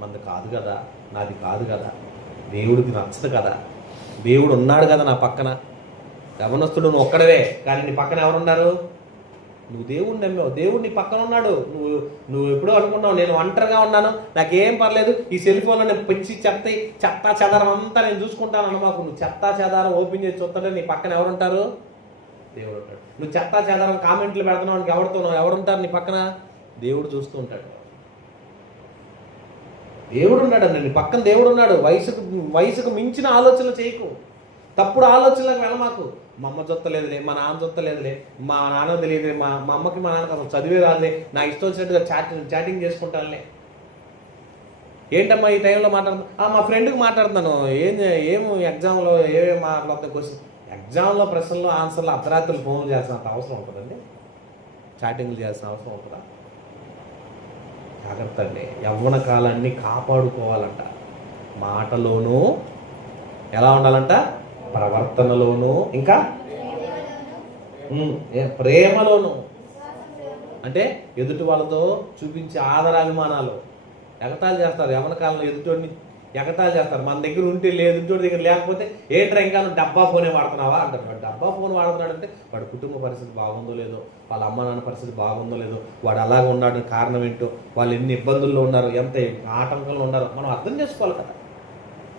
మంది కాదు కదా, నాది కాదు కదా, దేవుడికి నచ్చదు కదా, దేవుడు ఉన్నాడు కదా నా పక్కన. యవనస్తుడు నువ్వు ఒక్కడవే, కానీ నీ పక్కన ఎవరున్నారు, నువ్వు దేవుడిని నమ్మావు, దేవుడు నీ పక్కన ఉన్నాడు. నువ్వు ఎప్పుడో అనుకున్నావు నేను ఒంటరిగా ఉన్నాను, నాకేం పర్లేదు, ఈ సెల్ ఫోన్లో నేను పిచ్చి చెత్తా చెదారం అంతా నేను చూసుకుంటాను అనమాకు. నువ్వు చెత్తా చెదారం ఓపెన్ చేసి చూస్తుంటే నీ పక్కన ఎవరుంటారు, దేవుడు ఉంటాడు. నువ్వు చెత్తా చెదారం కామెంట్లు పెడుతున్నావు, ఎవరుంటారు నీ పక్కన, దేవుడు చూస్తూ ఉంటాడు. దేవుడు ఉన్నాడు నీ పక్కన, దేవుడు ఉన్నాడు. వయసుకు మించిన ఆలోచనలు చేయకు, తప్పుడు ఆలోచనలకు వెళ్ళమాకు. మా అమ్మ చొత్తలేదులే, మా నాన్న చొత్తలేదులే, మా నాన్న తెలియదులే, మా అమ్మకి మా నాన్నకి అసలు చదివే రాదులే, నా ఇష్టం వచ్చినట్టుగా చాటింగ్ చేసుకుంటానులే. ఏంటమ్మా ఈ టైంలో మాట్లాడుతున్నా, మా ఫ్రెండ్కి మాట్లాడుతున్నాను. ఏం ఎగ్జామ్లో ఏమేమి మాట్లాడుతున్నా క్వశ్చన్, ఎగ్జామ్లో ప్రశ్నలు ఆన్సర్లు అర్ధరాత్రులు ఫోన్లు చేస్తున్నంత అవసరం ఉంటుందండి, చాటింగ్లు చేయాల్సిన అవసరం ఉంటుందా? జాగ్రత్త అండి. యవ్వన కాలాన్ని కాపాడుకోవాలంట. మాటలోనూ ఎలా ఉండాలంట, ప్రవర్తనలోను, ఇంకా ప్రేమలోను. అంటే ఎదుటి వాళ్ళతో చూపించే ఆదరాభిమానాలు. ఎగతాళి చేస్తారు యవ్వన కాలంలో, ఎదుటోడిని ఎగతాళి చేస్తారు. మన దగ్గర ఉంటే లేదు, ఎదుటోడి దగ్గర లేకపోతే ఏంట్రా ఇంకా నువ్వు డబ్బా ఫోనే వాడుతున్నావా అంటారు. వాడు డబ్బా ఫోన్ వాడుతున్నాడంటే వాడి కుటుంబ పరిస్థితి బాగుందో లేదో, వాళ్ళ అమ్మ నాన్న పరిస్థితి బాగుందో లేదో, వాడు అలాగే ఉన్నాడు కారణం ఏంటో, వాళ్ళు ఎన్ని ఇబ్బందుల్లో ఉన్నారు, ఎంత ఆటంకంలో ఉన్నారో మనం అర్థం చేసుకోవాలి కదా.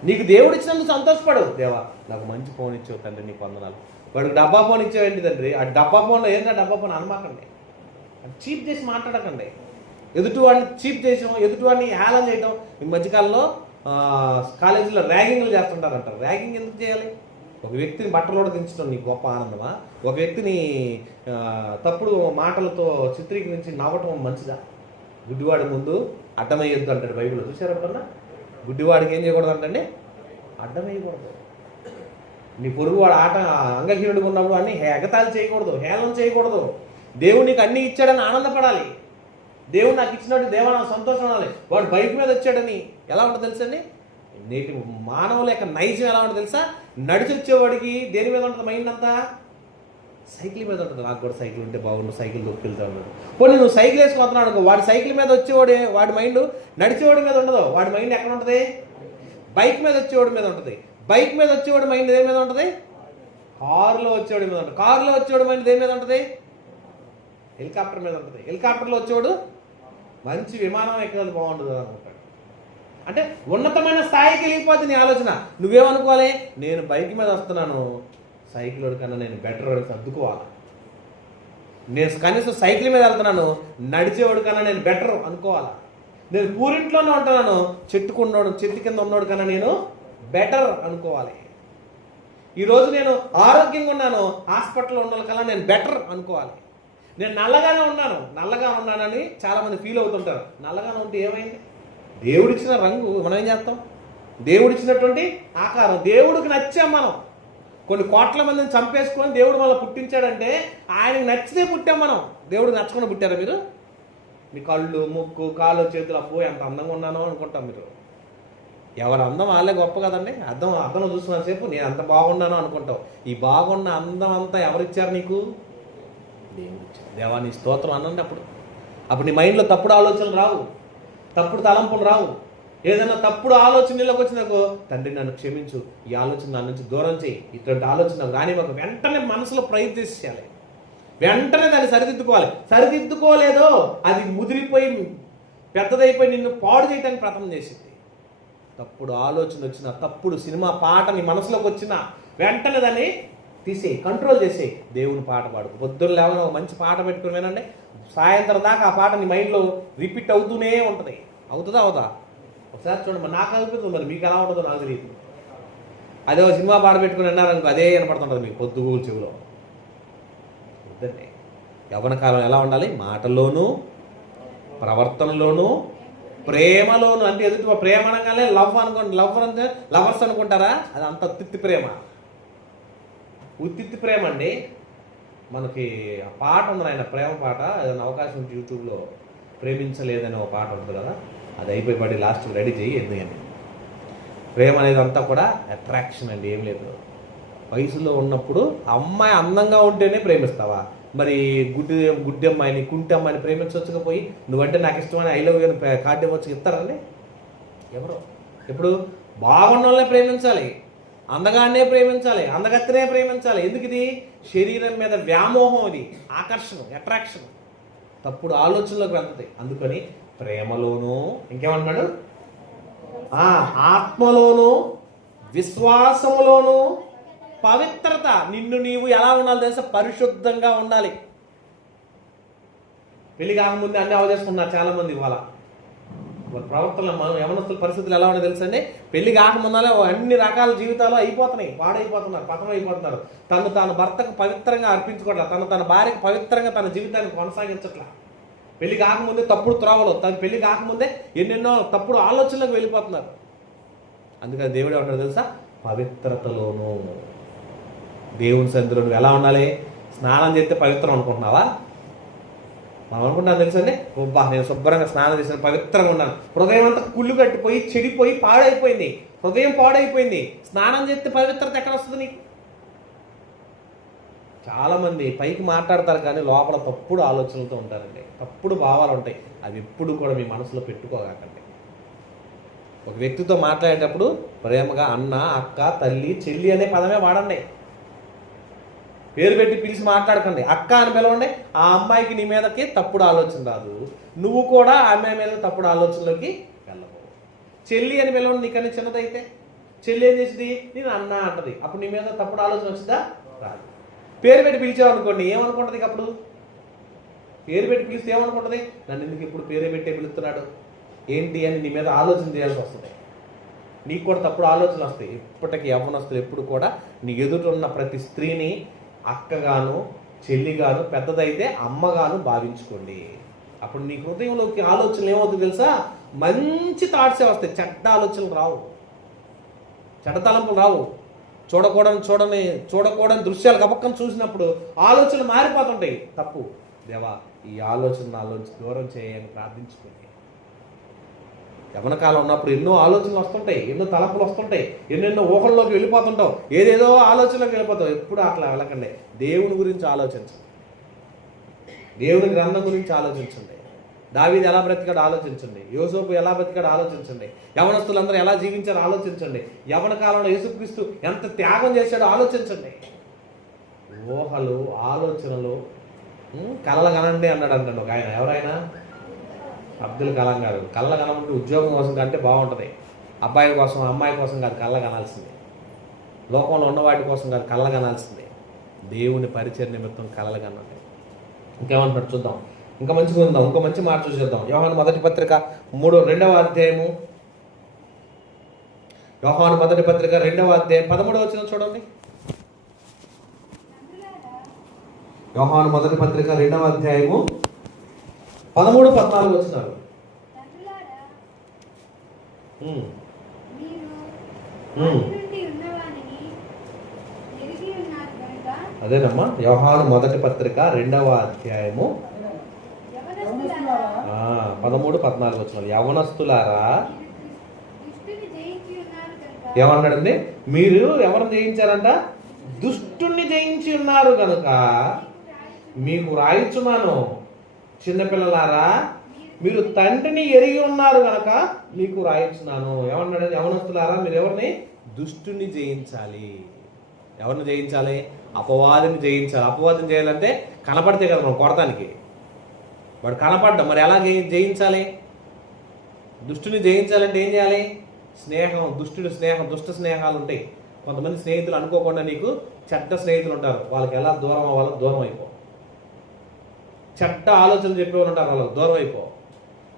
నీకు దేవుడు ఇచ్చినందుకు సంతోషపడు, దేవా నాకు మంచి ఫోన్ ఇచ్చావు తండ్రి, నీకు వందనాలు. వాడికి డబ్బా ఫోన్ ఇచ్చావేంటి తండ్రి, ఆ డబ్బా ఫోన్లో ఏంటంటే డబ్బా ఫోన్ అనమాకండి, చీప్ చేసి మాట్లాడకండి. ఎదుటివాడిని చీప్ చేయడం, ఎదుటివాడిని హేళన చేయడం. ఈ మధ్యకాలంలో కాలేజీలో ర్యాగింగ్లు చేస్తుంటారంటారు. ర్యాగింగ్ ఎందుకు చేయాలి? ఒక వ్యక్తిని బట్టలోడ దించడం నీకు గొప్ప ఆనందమా? ఒక వ్యక్తిని తప్పుడు మాటలతో చిత్రీకరించి నవ్వటం మంచిదా? గుడ్డివాడి ముందు అడ్డమయ్యొద్దు అంటాడు బైబిల్లో, చూసారు ఎప్పుడన్నా? గుడ్డివాడికి ఏం చేయకూడదు అంటండి, అడ్డమయ్యకూడదు. నీ పొరుగువాడు అంగహీనుడిగా ఉన్నప్పుడు అన్ని ఎగతాళి చేయకూడదు, హేళన చేయకూడదు. దేవుడు నీకు అన్నీ ఇచ్చాడని ఆనందపడాలి. దేవుడు నాకు ఇచ్చినట్టు దేవా నాకు సంతోషం అనాలి. వాడు బైక్ మీద వచ్చాడని ఎలా ఉంటుంది తెలుసండి? నేటి మానవుల యొక్క నైజం ఎలా ఉంటుంది తెలుసా? నడిచి వచ్చేవాడికి దేని మీద ఉంటుంది మైండ్ అంతా? సైకిల్ మీద ఉంటుంది. నాకు కూడా సైకిల్ ఉంటే బాగుండు, సైకిల్ దొక్కిళ్తా ఉన్నాడు. పోనీ నువ్వు సైకిల్ వేసుకున్నావు అనుకో, వాడి సైకిల్ మీద వచ్చేవాడే వాడి మైండ్ నడిచేవాడి మీద ఉండదు. వాడి మైండ్ ఎక్కడ ఉంటుంది? బైక్ మీద వచ్చేవాడి మీద ఉంటుంది. బైక్ మీద వచ్చేవాడి మైండ్ దేని మీద ఉంటుంది? కారులో వచ్చేవాడి మీద ఉంటుంది. కారులో వచ్చేవాడి మైండ్ దేని మీద ఉంటుంది? హెలికాప్టర్ మీద ఉంటుంది. హెలికాప్టర్లో వచ్చేవాడు మంచి విమానం ఎక్కదు బాగుంటుంది అనుకుంటాడు. అంటే ఉన్నతమైన స్థాయికి వెళ్ళిపోతే నీ ఆలోచన. నువ్వేమనుకోవాలి? నేను బైక్ మీద వస్తున్నాను, సైకిల్ కన్నా నేను బెటర్ సర్దుకోవాలి. నేను కనీసం సైకిల్ మీద వెళ్తున్నాను, నడిచేవాడు కన్నా నేను బెటర్ అనుకోవాలి. నేను పూరింట్లోనే ఉంటున్నాను, చెట్టు కింద ఉన్నోడు కన్నా నేను బెటర్ అనుకోవాలి. ఈరోజు నేను ఆరోగ్యంగా ఉన్నాను, హాస్పిటల్లో ఉన్న కన్నా నేను బెటర్ అనుకోవాలి. నేను నల్లగా ఉన్నానని చాలామంది ఫీల్ అవుతుంటారు. నల్లగానే ఉంటే ఏమైంది? దేవుడిచ్చిన రంగు మనం ఏం చేస్తాం? దేవుడిచ్చినటువంటి ఆకారం, దేవుడికి నచ్చాం మనం. కొన్ని కోట్ల మందిని చంపేసుకొని దేవుడు మనల్ని పుట్టించాడంటే ఆయనకి నచ్చితే పుట్టాం మనం. దేవుడికి నచ్చకుండా పుట్టారా మీరు? మీ కళ్ళు, ముక్కు, కాళ్ళు, చేతులు అబ్బో ఎంత అందంగా ఉన్నానో అనుకుంటాం మీరు. ఎవరి అందం వాళ్ళే గొప్ప కదండి. అద్దంలో చూస్తున్న సేపు నేను అంత బాగున్నానో అనుకుంటావు. ఈ బాగున్న అందం అంతా ఎవరిచ్చారు నీకు? దేవుడు ఇచ్చారు. దేవా నీ స్తోత్రం అనండి. అప్పుడు నీ మైండ్లో తప్పుడు ఆలోచనలు రావు, తప్పుడు తలంపులు రావు. ఏదైనా తప్పుడు ఆలోచనలోకి వచ్చినాకో, తండ్రి నన్ను క్షమించు, ఈ ఆలోచన నా నుంచి దూరం చేయి, ఇటువంటి ఆలోచన రాని మాకు వెంటనే మనసులో ప్రయత్నించాలి. వెంటనే దాన్ని సరిదిద్దుకోలేదో అది ముదిరిపోయి పెద్దదైపోయి నిన్ను పాడు చేయడానికి ప్రయత్నం చేసింది. తప్పుడు ఆలోచన వచ్చిన, తప్పుడు సినిమా పాట నీ మనసులోకి వచ్చిన వెంటనే దాన్ని తీసేయి, కంట్రోల్ చేసేయి. దేవుని పాట పాడు. పొద్దున్న లేవని ఒక మంచి పాట పెట్టుకుని వినండి, సాయంత్రం దాకా ఆ పాట నీ మైండ్లో రిపీట్ అవుతూనే ఉంటుంది. అవుతుందా? ఒకసారి చూడండి. నాకు అనిపిస్తుంది, మరి మీకు ఎలా ఉంటుందో నాకు తెలియదు. అదే ఒక సినిమా పాట పెట్టుకుని విన్నారనుకో, అదే వినపడుతుంటుంది మీకు పొద్దుగూరు చెవిలో. వద్దండి. యవ్వన కాలం ఎలా ఉండాలి? మాటల్లోనూ, ప్రవర్తనలోనూ, ప్రేమలోను. అంటే ఎదుటి ప్రేమ అనగానే లవ్ అనుకోండి, లవర్స్ అనుకుంటారా? అది అంత ఉత్తిత్తి ప్రేమ, ఉత్తిత్తి ప్రేమ అండి. మనకి ఆ పాట ఉంది ఆయన, ప్రేమ పాట, ఏదైనా అవకాశం ఉంటే యూట్యూబ్లో ప్రేమించలేదని ఒక పాట ఉంటుంది కదా, అది అయిపోయి పడి లాస్ట్ రెడీ చేయి ఎందుకని. ప్రేమ అనేది అంతా కూడా అట్రాక్షన్ అండి, ఏం లేదు. వయసులో ఉన్నప్పుడు అమ్మాయి అందంగా ఉంటేనే ప్రేమిస్తావా? మరి గుడ్డి అమ్మాయిని, కుంటి అమ్మాయిని ప్రేమించవచ్చుగా పోయి, నువ్వంటే నాకు ఇష్టమని ఐ లవ్ యూ అని కార్డు ఇవ్వచ్చు, ఇస్తారండి ఎవరు? ఇప్పుడు బాగున్న వాళ్ళనే ప్రేమించాలి, అందగానే ప్రేమించాలి, అందగత్తనే ప్రేమించాలి. ఎందుకు? ఇది శరీరం మీద వ్యామోహం, ఇది ఆకర్షణ, అట్రాక్షన్, తప్పుడు ఆలోచనలోకి వెళ్తుంది. అందుకని ప్రేమలోనూ, ఇంకేమన్నాడు? ఆత్మలోను, విశ్వాసములోను, పవిత్రత. నిన్ను నీవు ఎలా ఉండాలి తెలుసా? పరిశుద్ధంగా ఉండాలి. పెళ్లి కాకముందే అన్ని అవజేసుకున్నారు చాలా మంది. ఇవాళ ప్రవర్తనలు, మనం యవనస్తుల పరిస్థితులు ఎలా ఉన్నాయో తెలుసండి. పెళ్లి కాకముందాలే అన్ని రకాల జీవితాలు అయిపోతున్నాయి, పాడైపోతున్నారు, పతనం అయిపోతున్నారు. తను తాను భర్తకు పవిత్రంగా అర్పించుకోవట్లా, తన భార్యకు పవిత్రంగా తన జీవితాన్ని కొనసాగించట్లా. పెళ్లి కాకముందే తప్పుడు త్రోవలు, పెళ్లి కాకముందే ఎన్నెన్నో తప్పుడు ఆలోచనలకు వెళ్ళిపోతున్నారు. అందుకని దేవుడు ఏమంటాడు తెలుసా? పవిత్రతలోను, దేవుని సన్నిధిలో నువ్వు ఎలా ఉండాలి? స్నానం చేస్తే పవిత్రం అనుకుంటున్నావా? మనం అనుకుంటాను తెలుసండి, ఒబ్బా నేను శుభ్రంగా స్నానం చేసిన పవిత్రంగా ఉన్నాను. హృదయం అంతా కుళ్ళు కట్టిపోయి చెడిపోయి పాడైపోయింది, హృదయం పాడైపోయింది. స్నానం చేస్తే పవిత్రత ఎక్కడ వస్తుంది నీకు? చాలామంది పైకి మాట్లాడతారు కానీ లోపల తప్పుడు ఆలోచనలతో ఉంటారండి, తప్పుడు భావాలు ఉంటాయి. అవి ఎప్పుడు కూడా మీ మనసులో పెట్టుకోకండి. ఒక వ్యక్తితో మాట్లాడేటప్పుడు ప్రేమగా అన్న, అక్క, తల్లి, చెల్లి అనే పదమే వాడండి. పేరు పెట్టి పిలిచి మాట్లాడకండి. అక్క అని పిలవండి. ఆ అమ్మాయికి నీ మీదకి తప్పుడు ఆలోచన రాదు, నువ్వు కూడా ఆ అమ్మాయి మీద తప్పుడు ఆలోచనలోకి వెళ్ళవు. చెల్లి అని పిలవండి, నీకన్నా చిన్నదైతే. చెల్లి ఏం చేసింది? నేను అన్న అంటది, అప్పుడు నీ మీద తప్పుడు ఆలోచన వచ్చిందా? రాదు. పేరు పెట్టి పిలిచావు అనుకోండి, ఏమనుకుంటుంది? అప్పుడు పేరు పెట్టి పిలిస్తే ఏమనుకుంటుంది? నన్ను ఎందుకు ఇప్పుడు పేరు పెట్టే పిలుస్తున్నాడు ఏంటి అని నీ మీద ఆలోచన చేయాల్సి వస్తుంది. నీకు కూడా తప్పుడు ఆలోచనలు వస్తాయి. ఇప్పటికీ యవ్వనస్తులు ఎప్పుడు కూడా నీ ఎదుట ఉన్న ప్రతి స్త్రీని అక్కగాను, చెల్లిగాను, పెద్దదైతే అమ్మగాను భావించుకోండి. అప్పుడు నీ హృదయంలోకి ఆలోచనలు ఏమవుతుంది తెలుసా? మంచి థాట్సే వస్తాయి, చెడ్డ ఆలోచనలు రావు, చెడ్డ తలంపులు రావు. చూడకూడని దృశ్యాలు గబక్కం చూసినప్పుడు ఆలోచనలు మారిపోతుంటాయి. తప్పు. దేవా, ఈ ఆలోచన నాలోంచి దూరం చేయని ప్రార్థించుకోండి. యవ్వన కాలం ఉన్నప్పుడు ఎన్నో ఆలోచనలు వస్తుంటాయి, ఎన్నో తలపులు వస్తుంటాయి, ఎన్నెన్నో ఊహల్లోకి వెళ్ళిపోతుంటావు, ఏదేదో ఆలోచనలోకి వెళ్ళిపోతావు. ఎప్పుడు అట్లా వెళ్ళకండి. దేవుని గురించి ఆలోచించండి, దేవుని గ్రంథం గురించి ఆలోచించండి. దావీదు ఎలా బ్రతికాడు ఆలోచించండి, యోసేపు ఎలా బ్రతికాడు ఆలోచించండి, యవనస్తులందరూ ఎలా జీవించారో ఆలోచించండి, యవ్వన కాలంలో యేసుక్రీస్తు ఎంత త్యాగం చేశాడో ఆలోచించండి. ఊహలు, ఆలోచనలు, కలలు కనండి అన్నాడు అంటాడు ఒక ఆయన. ఎవరైనా? అబ్దుల్ కలాం గారు. కళ్ళ కనమంటే ఉద్యోగం కోసం కంటే బాగుంటుంది. అబ్బాయి కోసం, అమ్మాయి కోసం కాదు కళ్ళ కనాల్సిందే, లోకంలో ఉన్నవాటి కోసం కాదు కళ్ళ కనాల్సిందే. దేవుని పరిచయ నిమిత్తం కళలు కనండి. ఇంకేమంటున్నాడు చూద్దాం, ఇంకా మంచిగా ఉందాం. ఇంకో మంచి మాట చూసేద్దాం. యోహాను మొదటి పత్రిక 2వ అధ్యాయము, యోహాను మొదటి పత్రిక 2వ అధ్యాయం 13వ వచనం చూడండి. యోహాను మొదటి పత్రిక 2వ అధ్యాయము 13, 14 వచనాలు. అదేనమ్మా, యోహాను మొదటి పత్రిక 2వ అధ్యాయము 13, 14 వచనాలు. యవనస్తులారా, ఏమన్నాడండి? మీరు ఎవరిని జయించారంట? దుష్టుణ్ణి జయించి ఉన్నారు కనుక మీకు రాయిచున్నాను. చిన్నపిల్లలారా, మీరు తండ్రిని ఎరిగి ఉన్నారు కనుక మీకు రాయిచున్నాను. ఏమన్నాడు? యవనస్తులారా, మీరు ఎవరిని? దుష్టుని జయించాలి. ఎవరిని జయించాలి? అపవాదిని జయించాలి. అపవాదిని చేయాలంటే కనపడితే కదా మనం కొడతానికి. వాడు కనపడ్డా, మరి ఎలా జయించాలి? దుష్టుని జయించాలంటే ఏం చేయాలి? స్నేహం. దుష్టుడి స్నేహం, దుష్ట స్నేహాలు ఉంటాయి. కొంతమంది స్నేహితులు అనుకోకుండా నీకు చెడ్డ స్నేహితులు ఉంటారు, వాళ్ళకి ఎలా దూరం అవ్వాలో దూరం అయిపో. చెడ్డ ఆలోచనలు చెప్పేవాళ్ళు ఉంటారు, వాళ్ళకి దూరం అయిపో.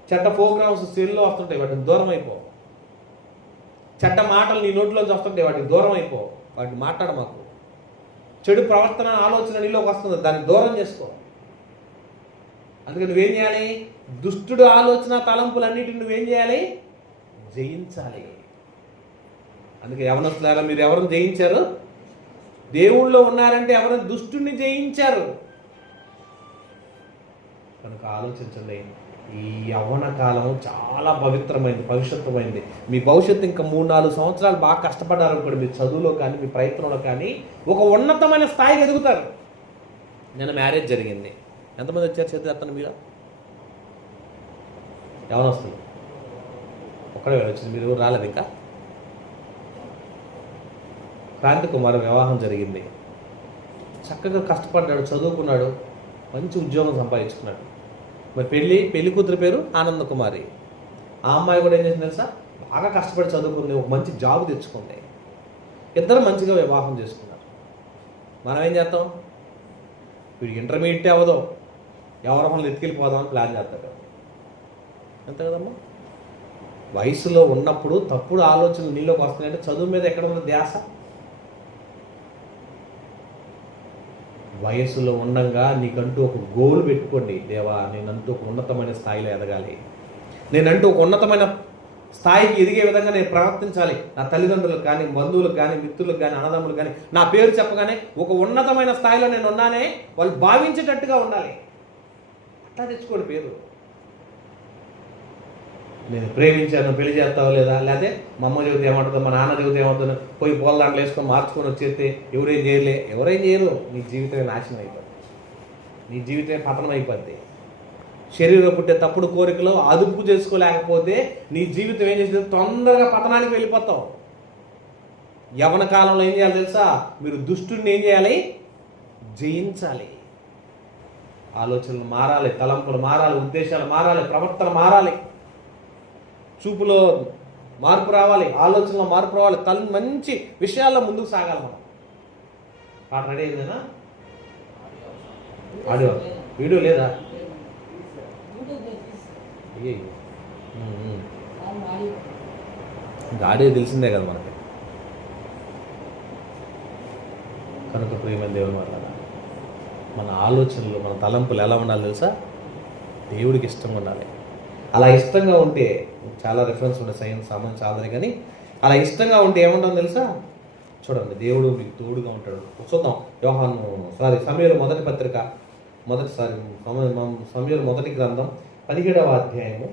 చెడ్డ ప్రోగ్రామ్స్ సెల్లో వస్తుంటాయి, వాటిని దూరం అయిపో. చెడ్డ మాటలు నీ నోట్లోంచి వస్తుంటాయి, వాటికి దూరం అయిపో. వాటిని మాట్లాడ మాకు. చెడు ప్రవర్తన ఆలోచన నీలోకి వస్తుంది, దాన్ని దూరం చేసుకో. అందుకని నువ్వేం చేయాలి? దుష్టుడు ఆలోచన తలంపులన్నిటిని నువ్వేం చేయాలి? జయించాలి. అందుకే యవనస్తులారా, మీరు ఎవరిని జయించారు? దేవుళ్ళో ఉన్నారంటే ఎవరిని? దుష్టుని జయించారు. కనుక ఆలోచించండి, ఈ యవ్వన కాలం చాలా పవిత్రమైంది, భవిష్యత్తుమైంది. మీ భవిష్యత్తు ఇంకా 3-4 సంవత్సరాలు బాగా కష్టపడ్డారు అనుకోండి, మీ చదువులో కానీ మీ ప్రయత్నంలో కానీ ఒక ఉన్నతమైన స్థాయికి ఎదుగుతారు. నేను మ్యారేజ్ జరిగింది, ఎంతమంది వచ్చారు చేతి ఎత్తండి మీరు? ఎవరు వస్తుంది? ఒక్కడే వచ్చింది, మీరు రాలేదు ఇంకా. క్రాంతి కుమార్ వివాహం జరిగింది, చక్కగా కష్టపడ్డాడు, చదువుకున్నాడు, మంచి ఉద్యోగం సంపాదించుకున్నాడు. మరి పెళ్లి కూతురు పేరు ఆనంద కుమారి. ఆ అమ్మాయి కూడా ఏం చేసింది తెలుసా? బాగా కష్టపడి చదువుకుంది, ఒక మంచి జాబ్ తెచ్చుకుంది, ఇద్దరు మంచిగా వివాహం చేసుకున్నారు. మనం ఏం చేస్తాం? వీడికి ఇంటర్మీడియట్ అవ్వదు, ఎవరి మనల్ని ఎత్తుకెళ్ళిపోదామని ప్లాన్ చేస్తాడు, అంతే కదమ్మా. వయసులో ఉన్నప్పుడు తప్పుడు ఆలోచనలు నీలోకి వస్తున్నాయంటే చదువు మీద ఎక్కడ ఉన్న ధ్యాస? వయసులో ఉండగా నీకంటూ ఒక గోల్ పెట్టుకోండి. దేవా, నేనంటూ ఒక ఉన్నతమైన స్థాయిలో ఎదగాలి, నేనంటూ ఒక ఉన్నతమైన స్థాయికి ఎదిగే విధంగా నేను ప్రవర్తించాలి. నా తల్లిదండ్రులకు కానీ, బంధువులకు కానీ, మిత్రులకు కానీ, అన్నదమ్ములకు కానీ నా పేరు చెప్పగానే ఒక ఉన్నతమైన స్థాయిలో నేను ఉన్నానే వాళ్ళు భావించేటట్టుగా ఉండాలి. అట్లా తెచ్చుకోండి పేరు. నేను ప్రేమించాను, పెళ్లి చేస్తావో లేదా, లేకపోతే మా అమ్మ చెబితే ఏమంటుందో, మా నాన్న చెబితే ఏమంటుందో, పోయి పూల దాంట్లో వేసుకొని మార్చుకొని వచ్చేస్తే ఎవరేం చేయరు. నీ జీవితమే నాశనం అయిపోద్ది, నీ జీవితమే పతనం అయిపోద్ది. శరీరం పుట్టే తప్పుడు కోరికలు అదుపు చేసుకోలేకపోతే నీ జీవితం ఏం చేస్తుంది? తొందరగా పతనానికి వెళ్ళిపోతావు. యవ్వన కాలంలో ఏం చేయాలి తెలుసా? మీరు దుష్టుడిని ఏం చేయాలి? జయించాలి. ఆలోచనలు మారాలి, తలంపులు మారాలి, ఉద్దేశాలు మారాలి, ప్రవర్తన మారాలి, చూపులో మార్పు రావాలి, ఆలోచనలో మార్పు రావాలి, మంచి విషయాల్లో ముందుకు సాగాలి. మనం పాట రెడీ అయిందేనా? ఆడియో వీడియో లేదా? ఇంకా ఆడియో తెలిసిందే కదా మనకి. కనుక ప్రియమైన దేవుని వల్ల మన ఆలోచనలు, మన తలంపులు ఎలా ఉండాలి తెలుసా? దేవుడికి ఇష్టంగా ఉండాలి. అలా ఇష్టంగా ఉంటే చాలా రిఫరెన్స్ ఉన్నాయి, సైన్స్ సామాన్య చాలని, కానీ అలా ఇష్టంగా ఉంటే ఏముంటుందో తెలుసా? చూడండి, దేవుడు మీకు తోడుగా ఉంటాడు. చూద్దాం, సమూయేలు మొదటి పత్రిక, సమూయేలు మొదటి గ్రంథం 17వ అధ్యాయము,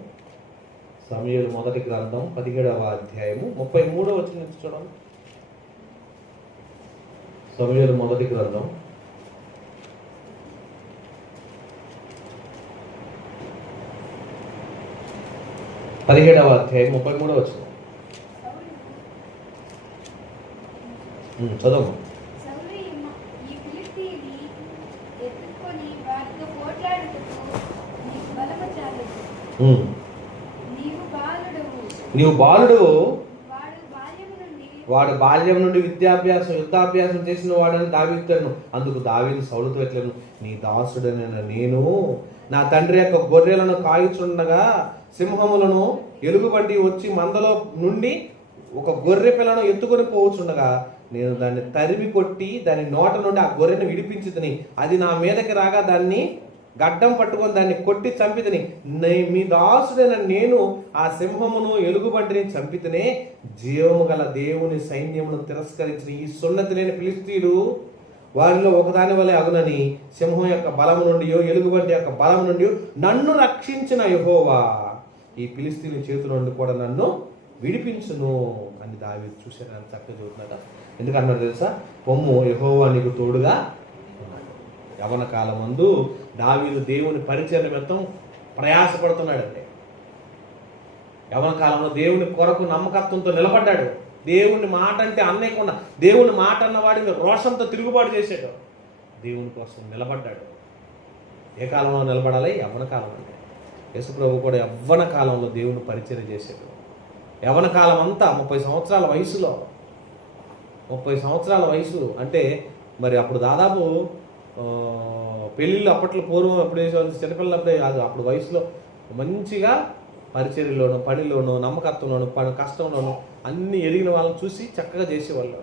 సమూయేలు మొదటి గ్రంథం 17వ అధ్యాయము 33వ వచనం నుంచి చూడండి. సమూయేలు మొదటి గ్రంథం 17వ అధ్యాయం 33వ వచనం. చదవము. నీవు బాలుడు, వాడు బాల్యం నుండి యుద్ధాభ్యాసం చేసిన వాడని దావీదును. అందుకు దావీదు సౌలుతో ఎట్లను, నీ దాసుడైన నేను నా తండ్రి యొక్క గొర్రెలను కాయుచుండగా సింహములను ఎలుగుబంటి వచ్చి మందలో నుండి ఒక గొర్రె పిల్లను ఎత్తుకొని పోవచ్చుండగా నేను దాన్ని తరిమి కొట్టి దాని నోట నుండి ఆ గొర్రెను విడిపించుదని, అది నా మీదకి రాగా దాన్ని గడ్డం పట్టుకొని దాన్ని కొట్టి చంపితని. మీ దాసుడైన నేను ఆ సింహమును ఎలుగుబంటిని చంపితనే జీవము గల దేవుని సైన్యమును తిరస్కరించిన ఈ సున్నతి లేని ఫిలిష్తీయులు వారిలో ఒకదాని వలె అగునని, సింహం యొక్క బలము నుండి, ఎలుగుబంటి యొక్క బలము నుండి నన్ను రక్షించిన యెహోవా ఈ ఫిలిష్తీయుల చేతుల నుండి కూడా నన్ను విడిపించును అని దావీదు. చూశాను అని చక్కగా చదువుతున్నాడు. ఎందుకన్నాడు తెలుసా? పొమ్ము, యెహోవా నీకు తోడుగా ఉన్నాడు. యవ్వన కాలం ముందు దావీదు దేవుని పరిచయం నిమిత్తం ప్రయాసపడుతున్నాడంటే, యవ్వన కాలంలో దేవుని కొరకు నమ్మకత్వంతో నిలబడ్డాడు. దేవుని మాట అంటే అన్నయ్యకుండా, దేవుని మాట అన్నవాడిని రోషంతో తిరుగుబాటు చేశాడు. దేవుని కోసం నిలబడ్డాడు. ఏ కాలంలో నిలబడాలి? యవ్వన కాలం అంటే. యేసుప్రభు కూడా యవ్వన కాలంలో దేవుని పరిచయం చేశాడు. యవ్వన కాలం అంతా 30 సంవత్సరాల వయసులో, 30 సంవత్సరాల వయసు అంటే మరి అప్పుడు దాదాపు పెళ్ళిళ్ళు అప్పట్లో పూర్వం ఎప్పుడు వేసేవాళ్ళు, చిన్నపిల్లలప్పుడే కాదు, అప్పుడు వయసులో మంచిగా పరిచర్యలోను, పనిలోను, నమ్మకత్వంలోను, కష్టంలోను అన్నీ ఎరిగిన వాళ్ళని చూసి చక్కగా చేసేవాళ్ళు.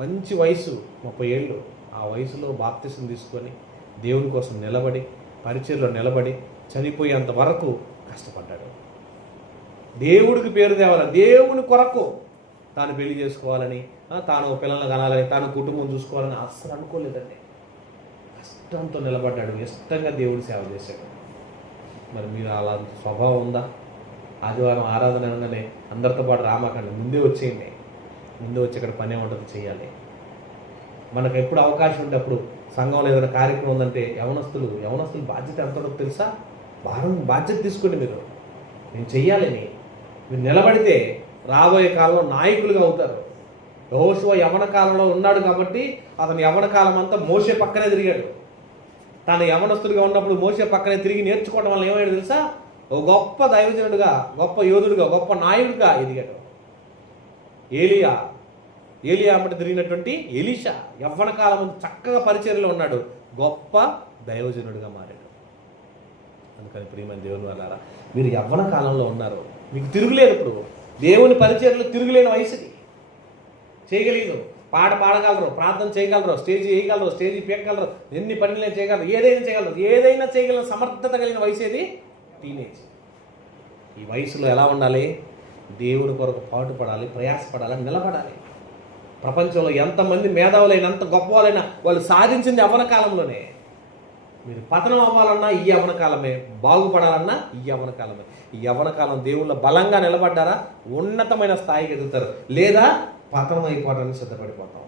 మంచి వయసు 30 ఏళ్ళు. ఆ వయసులో బాప్తిసం తీసుకొని దేవుని కోసం నిలబడి పరిచర్లో నిలబడి చనిపోయేంత వరకు కష్టపడ్డాడు. దేవుడికి పేరు తేవాలని, దేవుని కొరకు తాను పెళ్లి చేసుకోవాలని, తాను పిల్లల్ని కనాలని, తాను కుటుంబం చూసుకోవాలని అస్సలు అనుకోలేదండి. కష్టంతో నిలబడ్డాడు, ఇష్టంగా దేవుడి సేవ చేశాడు. మరి మీరు అలాంటి స్వభావం ఉందా? ఆదివారం ఆరాధన అనగానే అందరితో పాటు రామాకండి, ముందే వచ్చేయండి. ముందే వచ్చి ఇక్కడ పని ఉంటుంది చేయాలి. మనకు ఎప్పుడు అవకాశం ఉంటే అప్పుడు సంఘంలో ఏదైనా కార్యక్రమం ఉందంటే యవనస్తులు బాధ్యత ఎంత ఉంటుందో తెలుసా? బాధ్యత తీసుకోండి. నేను చెయ్యాలని మీరు నిలబడితే రాబోయే కాలంలో నాయకులుగా అవుతారు. యెహోషువ యవన కాలంలో ఉన్నాడు కాబట్టి అతను యవన కాలం అంతా మోషే పక్కనే తిరిగాడు. తాను యవనస్తుడిగా ఉన్నప్పుడు మోషే పక్కనే తిరిగి నేర్చుకోవడం వల్ల ఏమయ్యాడు తెలుసా? ఓ గొప్ప దైవజనుడుగా, గొప్ప యోధుడుగా, గొప్ప నాయకుడిగా ఎదిగాడు. ఏలియా అమ్మటి తిరిగినటువంటి ఎలీషా యవ్వన కాలం చక్కగా పరిచర్యలో ఉన్నాడు, గొప్ప దైవజనుడిగా మారాడు. అందుకని ప్రియమైన దేవుని వాళ్ళారా, మీరు యవ్వన కాలంలో ఉన్నారు, మీకు తిరుగులేదు. ఇప్పుడు దేవుని పరిచర్యలో తిరుగులేని వయసుది. చేయగలిగదు, పాట పాడగలరు, ప్రార్థన చేయగలరు, స్టేజ్ వేయగలరు, స్టేజ్ పీకగలరు, ఎన్ని పనులు చేయగలరు, ఏదైనా చేయగలరు సమర్థత కలిగిన వయసేది టీనేజ్. ఈ వయసులో ఎలా ఉండాలి? దేవుడి కొరకు పాటుపడాలి, ప్రయాసపడాలి, నిలబడాలి. ప్రపంచంలో ఎంతమంది మేధావులైన, ఎంత గొప్పవాళ్ళైనా వాళ్ళు సాధించింది యవ్వన కాలంలోనే. మీరు పతనం అవ్వాలన్నా ఈ యవ్వన కాలమే, బాగుపడాలన్నా ఈ యవ్వన కాలమే. ఈ యవ్వన కాలం దేవుళ్ళ బలంగా నిలబడ్డారా ఉన్నతమైన స్థాయికి ఎదుగుతారు, లేదా పతనం అయిపోవడానికి సిద్ధపడిపోతాం.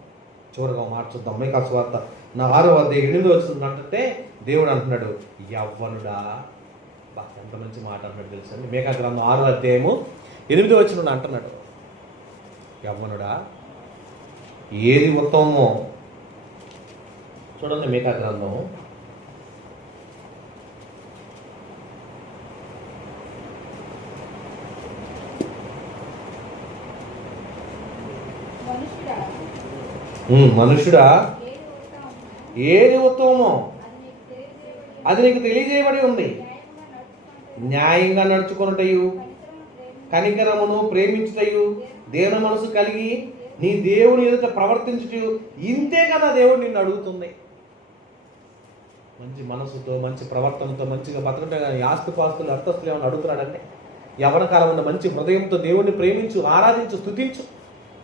చివరిగా మార్చుద్దాం. మీకా సువార్త 6:8 అంటే దేవుడు అంటున్నాడు, యవ్వనుడా. ఎంత మంచి మాట అంటున్నాడు తెలుసండి. మీకా గ్రంథం 6:8 అంటున్నాడు, యవ్వనుడా ఏది ఉత్తమమో చూడండి. మీకా గ్రంథం 'మనుష్యుడా, మనుష్యుడా ఏది ఉత్తమమో అది నీకు తెలియజేయబడి ఉంది. న్యాయంగా నడుచుకొనుటయు, కనికరమును ప్రేమించుటయు, దేన మనసు కలిగి నీ దేవుని ఎదుట ప్రవర్తించుటయు, ఇంతే కదా దేవుడు నిన్ను అడుగుతుంది. మంచి మనసుతో, మంచి ప్రవర్తనతో మంచిగా బతకటం. కానీ ఆస్తిపాస్తులు అర్థస్తులు ఏమైనా అడుగుతున్నాడంటే? యవ్వన కాలం ఉన్న మంచి హృదయంతో దేవుణ్ణి ప్రేమించు, ఆరాధించు, స్తుతించు.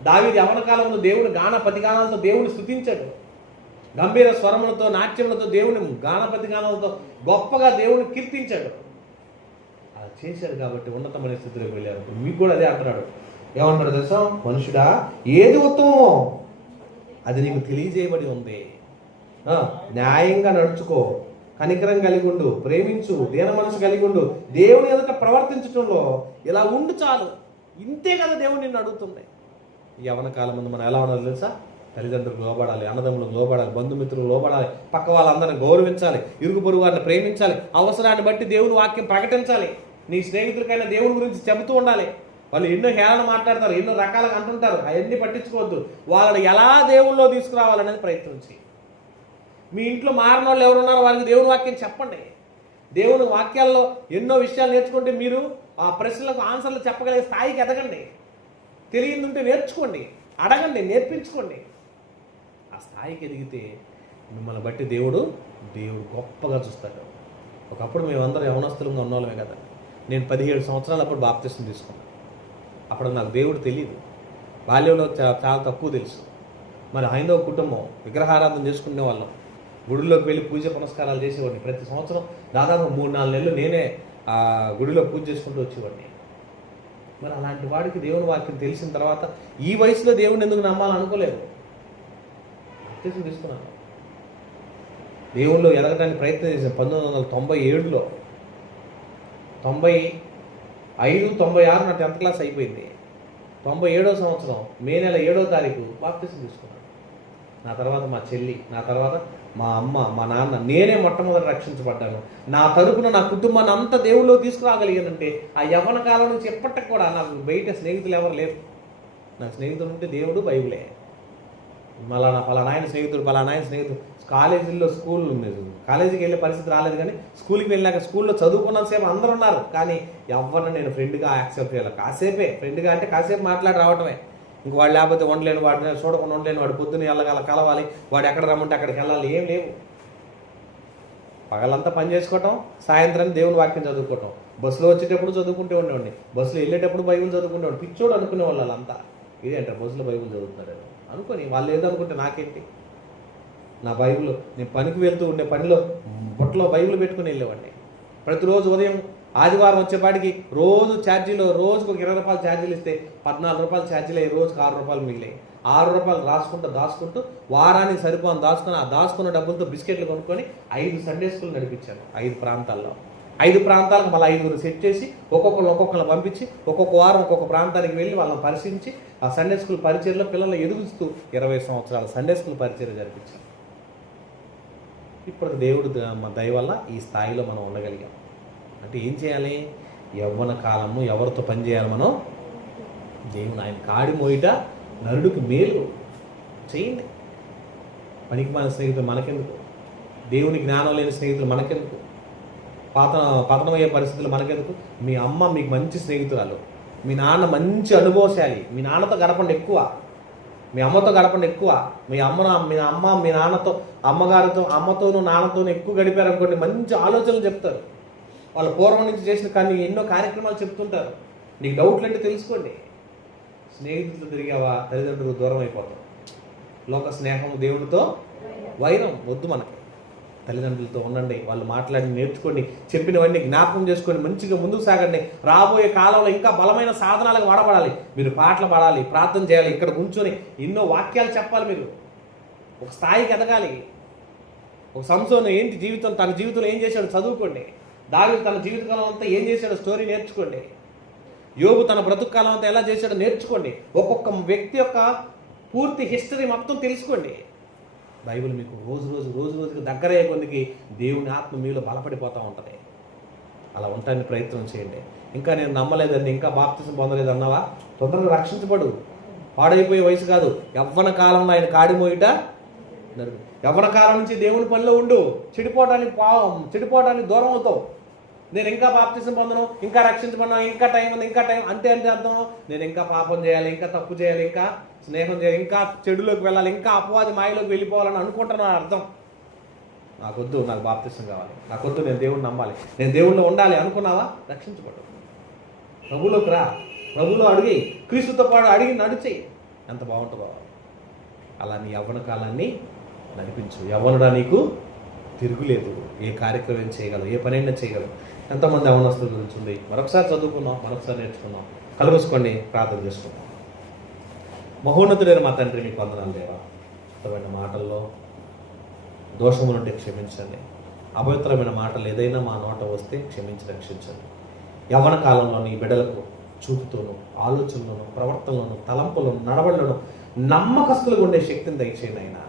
దావీదు యవ్వన కాలంలో దేవుని ప్రతిగానాలతో దేవుని స్తుతించాడు. గంభీర స్వరములతో, నాట్యములతో, దేవుని ప్రతిగానాలతో గొప్పగా దేవుని కీర్తించాడు. అలా చేశాడు కాబట్టి ఉన్నతమైన స్థితిలోకి వెళ్ళారు. మీకు కూడా అదే అంటున్నాడు. ఏమంటాడు తెలుసా? మనుషుడా ఏది ఉత్తమమో అది నీకు తెలియజేయబడి ఉంది. న్యాయంగా నడుచుకో, కనికరం కలిగి ఉండు, ప్రేమించు, దీన మనసు కలిగి ఉండు, దేవుని ఎదుట ప్రవర్తించడంలో ఇలా ఉండు చాలు. ఇంతే కదా దేవుడు నిన్ను అడుగుతుంది. యవ్వన కాలం ముందు మనం ఎలా ఉండాలి తెలుసా? తల్లిదండ్రులకు లోబడాలి, అన్నదమ్ములకు లోబడాలి, బంధుమిత్రులకు లోబడాలి, పక్క వాళ్ళందరినీ గౌరవించాలి, ఇరుగు పొరుగు వారిని ప్రేమించాలి, అవసరాన్ని బట్టి దేవుని వాక్యం ప్రకటించాలి. నీ స్నేహితులకైనా దేవుని గురించి చెబుతూ ఉండాలి. వాళ్ళు ఎన్నో హేళన మాట్లాడతారు, ఎన్నో రకాలుగా అంటుంటారు, అవన్నీ పట్టించుకోవద్దు. వాళ్ళని ఎలా దేవుల్లో తీసుకురావాలనేది ప్రయత్నించి, మీ ఇంట్లో మారిన వాళ్ళు ఎవరున్నారో వాళ్ళకి దేవుని వాక్యం చెప్పండి. దేవుని వాక్యాల్లో ఎన్నో విషయాలు నేర్చుకుంటే మీరు ఆ ప్రశ్నలకు ఆన్సర్లు చెప్పగలిగే స్థాయికి ఎదగండి. తెలియదు ఉంటే నేర్చుకోండి, అడగండి, నేర్పించుకోండి. ఆ స్థాయికి ఎదిగితే మిమ్మల్ని బట్టి దేవుడు గొప్పగా చూస్తాడు. ఒకప్పుడు మేమందరం యవనస్తులంగా ఉన్నవాళ్ళమే కదా. నేను 17 సంవత్సరాలు అప్పుడు బాప్తిసం తీసుకున్నాను. అప్పుడు నాకు దేవుడు తెలియదు, బాల్యంలో చాలా తక్కువ తెలుసు. మరి హైందవ కుటుంబం విగ్రహారాధన చేసుకునే వాళ్ళం, గుడిలోకి వెళ్ళి పూజ పునస్కారాలు చేసేవాడిని. ప్రతి సంవత్సరం దాదాపు 3-4 నెలలు నేనే ఆ గుడిలో పూజ చేసుకుంటూ వచ్చేవాడిని. మరి అలాంటి వాడికి దేవుని వాక్యం తెలిసిన తర్వాత ఈ వయసులో దేవుడిని ఎందుకు నమ్మాలనుకోలేదు. బాప్తిసం తీసుకున్నాను, దేవుళ్ళు ఎదగడానికి ప్రయత్నం చేశాను. 1997లో 95-96 నా 10th క్లాస్ అయిపోయింది. 97వ సంవత్సరం మే నెల 7వ తారీఖు బాప్తిసం తీసుకున్నాను. నా తర్వాత మా చెల్లి, నా తర్వాత మా అమ్మ, మా నాన్న, నేనే మొట్టమొదటి రక్షించబడ్డాను. నా తరపున నా కుటుంబాన్ని అంత దేవుళ్ళు తీసుకురాగలిగానంటే ఆ యవ్వన కాలం నుంచి ఎప్పటికి కూడా నాకు బయట స్నేహితులు ఎవరు లేరు. నా స్నేహితుడు ఉంటే దేవుడు, బైబిలే. పలానాయన స్నేహితుడు కాలేజీల్లో కాలేజీకి వెళ్ళే పరిస్థితి రాలేదు, కానీ స్కూల్కి వెళ్ళాక స్కూల్లో చదువుకున్నంతసేపు అందరూ ఉన్నారు. కానీ ఎవరిని నేను ఫ్రెండ్గా యాక్సెప్ట్ చేయాలి. కాసేపే ఫ్రెండ్గా అంటే కాసేపు మాట్లాడి రావటమే. ఇంక వాడు లేకపోతే వండలేని వాడిని చూడకుండా ఉండలేని వాడు పొద్దున్న వెళ్ళగల కలవాలి, వాడు ఎక్కడ రమ్మంటే అక్కడికి వెళ్ళాలి, ఏం లేవు. పగలంతా పని చేసుకోవటం, సాయంత్రాన్ని దేవుని వాక్యం చదువుకోవటం. బస్సులో వచ్చేటప్పుడు చదువుకుంటూ ఉండేవాడిని, బస్సులో వెళ్ళేటప్పుడు బైబిల్ చదువుకునేవాడు. పిచ్చోడు అనుకునే వాళ్ళు వాళ్ళంతా. ఇదేంటారు బస్సులో బైబిల్ చదువుతున్నారు అనుకొని, వాళ్ళు ఏదనుకుంటే నాకేంటి, నా బైబిల్ నేను పనికి వెళ్తూ ఉండే పనిలో బుట్టలో బైబిల్ పెట్టుకుని వెళ్ళేవాడిని. ప్రతిరోజు ఉదయం ఆదివారం వచ్చేపాటికి రోజు ఛార్జీలో రోజుకు ఒక 20 రూపాయలు ఛార్జీలు ఇస్తే 14 రూపాయలు ఛార్జీలు అయ్యి రోజుకు 6 రూపాయలు మిగిలాయి. 6 రూపాయలు దాచుకుంటూ వారానికి సరిపోని దాచుకుని ఆ దాచుకున్న డబ్బులతో బిస్కెట్లు కొనుక్కొని 5 సండే స్కూల్ నడిపించాను 5 ప్రాంతాల్లో. 5 ప్రాంతాలకు మళ్ళీ 5 సెట్ చేసి ఒక్కొక్కరిని పంపించి ఒక్కొక్క వారం ఒక్కొక్క ప్రాంతానికి వెళ్ళి వాళ్ళని పరిశీలించి ఆ సండే స్కూల్ పరిచర్లో పిల్లల్ని ఎదుగుస్తూ 20 సంవత్సరాల సండే స్కూల్ పరిచర్య జరిపించాను. ఇప్పుడు దేవుడు దయ వల్ల ఈ స్థాయిలో మనం ఉండగలిగాం. అంటే ఏం చేయాలి? యవ్వన కాలము ఎవరితో పని చేయాలి మనం? దేవుని ఆయన కాడి మోయిట నరుడికి మేలు చేయండి. పనికి మన స్నేహితులు మనకెందుకు? దేవుని జ్ఞానం లేని స్నేహితులు మనకెందుకు? పతనమయ్యే పరిస్థితులు మనకెందుకు? మీ అమ్మ మీకు మంచి స్నేహితురాలు, మీ నాన్న మంచి అనుభవశాలి, మీ నాన్నతో గడపండి ఎక్కువ, మీ అమ్మతో గడపండి ఎక్కువ. మీ నాన్నతో అమ్మతోనూ నాన్నతోనూ ఎక్కువ గడిపారనుకోండి, మంచి ఆలోచనలు చెప్తారు. వాళ్ళ పూర్వం నుంచి చేసిన కానీ ఎన్నో కార్యక్రమాలు చెప్తుంటారు. నీకు డౌట్లు అంటే తెలుసుకోండి. స్నేహితులతో తిరిగావా తల్లిదండ్రులకు దూరం అయిపోతాం. లోక స్నేహం దేవునితో వైరం వద్దు మనకి. తల్లిదండ్రులతో ఉండండి, వాళ్ళు మాట్లాడి నేర్చుకోండి, చెప్పినవన్నీ జ్ఞాపకం చేసుకోండి, మంచిగా ముందుకు సాగండి. రాబోయే కాలంలో ఇంకా బలమైన సాధనాలకు వాడబడాలి. మీరు పాటలు పాడాలి, ప్రార్థన చేయాలి, ఇక్కడ కూర్చొని ఎన్నో వాక్యాలు చెప్పాలి. మీరు ఒక స్థాయికి ఎదగాలి. ఒక సంసోను ఏంటి జీవితం, తన జీవితంలో ఏం చేశాడు చదువుకోండి. దావీదు తన జీవితకాలం అంతా ఏం చేశాడో స్టోరీ నేర్చుకోండి. యోబు తన బ్రతుకుకాలం అంతా ఎలా చేశాడో నేర్చుకోండి. ఒక్కొక్క వ్యక్తి యొక్క పూర్తి హిస్టరీ మొత్తం తెలుసుకోండి. బైబిల్ మీకు రోజు రోజుకి దగ్గరయ్యే కొద్దికి దేవుని ఆత్మ మీలో బలపడిపోతూ ఉంటుంది. అలా ఉండటానికి ప్రయత్నం చేయండి. ఇంకా నేను నమ్మలేదండి, ఇంకా బాప్తిసం పొందలేదు అన్నావా, తొందరగా రక్షించబడు. పాడైపోయే వయసు కాదు, యవ్వన కాలంలో ఆయన కాడి మోయిట నరుడు. యవ్వన కాలం నుంచి దేవుని పనిలో ఉండు. చెడిపోవడానికి దూరం అవుతావు. నేను ఇంకా బాప్తిసం పొందను, ఇంకా రక్షించబడినా, ఇంకా టైం అంటే అర్థం నేను ఇంకా పాపం చేయాలి, ఇంకా తప్పు చేయాలి, ఇంకా స్నేహం చేయాలి, ఇంకా చెడులోకి వెళ్ళాలి, ఇంకా అపవాది మాయలోకి వెళ్ళిపోవాలని అనుకుంటున్నాను అర్థం. నాకొద్దు, నాకు బాప్తిసం కావాలి, నాకొద్దు, నేను దేవుడిని నమ్మాలి, నేను దేవుడిలో ఉండాలి అనుకున్నావా, రక్షించబడు. ప్రభులోకి రా, ప్రభులో అడిగి, క్రీస్తుతో పాటు అడిగి నడిచేయి. ఎంత బాగుంటుందో. అలా నీ యవ్వన కాలాన్ని నడిపించు. యవ్వనుడా నీకు తిరుగులేదు. ఏ కార్యక్రమం చేయగలవు, ఏ పనైనా చేయగలవు. ఎంతోమంది యవ్వనస్తుల గురించి ఉంది. మరొకసారి చదువుకున్నాం, మరొకసారి నేర్చుకున్నాం. కలుగుసుకోండి, ప్రార్థన చేసుకుందాం. మహోన్నతుడైన మా తండ్రి, మీకు వందనాలు దేవా. అర్థమైన మాటల్లో దోషములుంటే క్షమించండి. అపవిత్రమైన మాటలు ఏదైనా మా నోట వస్తే క్షమించి రక్షించండి. యవ్వన కాలంలో నీ బిడ్డలకు చూపుతోనూ, ఆలోచనలోనూ, ప్రవర్తనలోనూ, తలంపులను, నడవడిలోనూ నమ్మకస్తులుగా ఉండే శక్తిని దయచేయండి అయినా.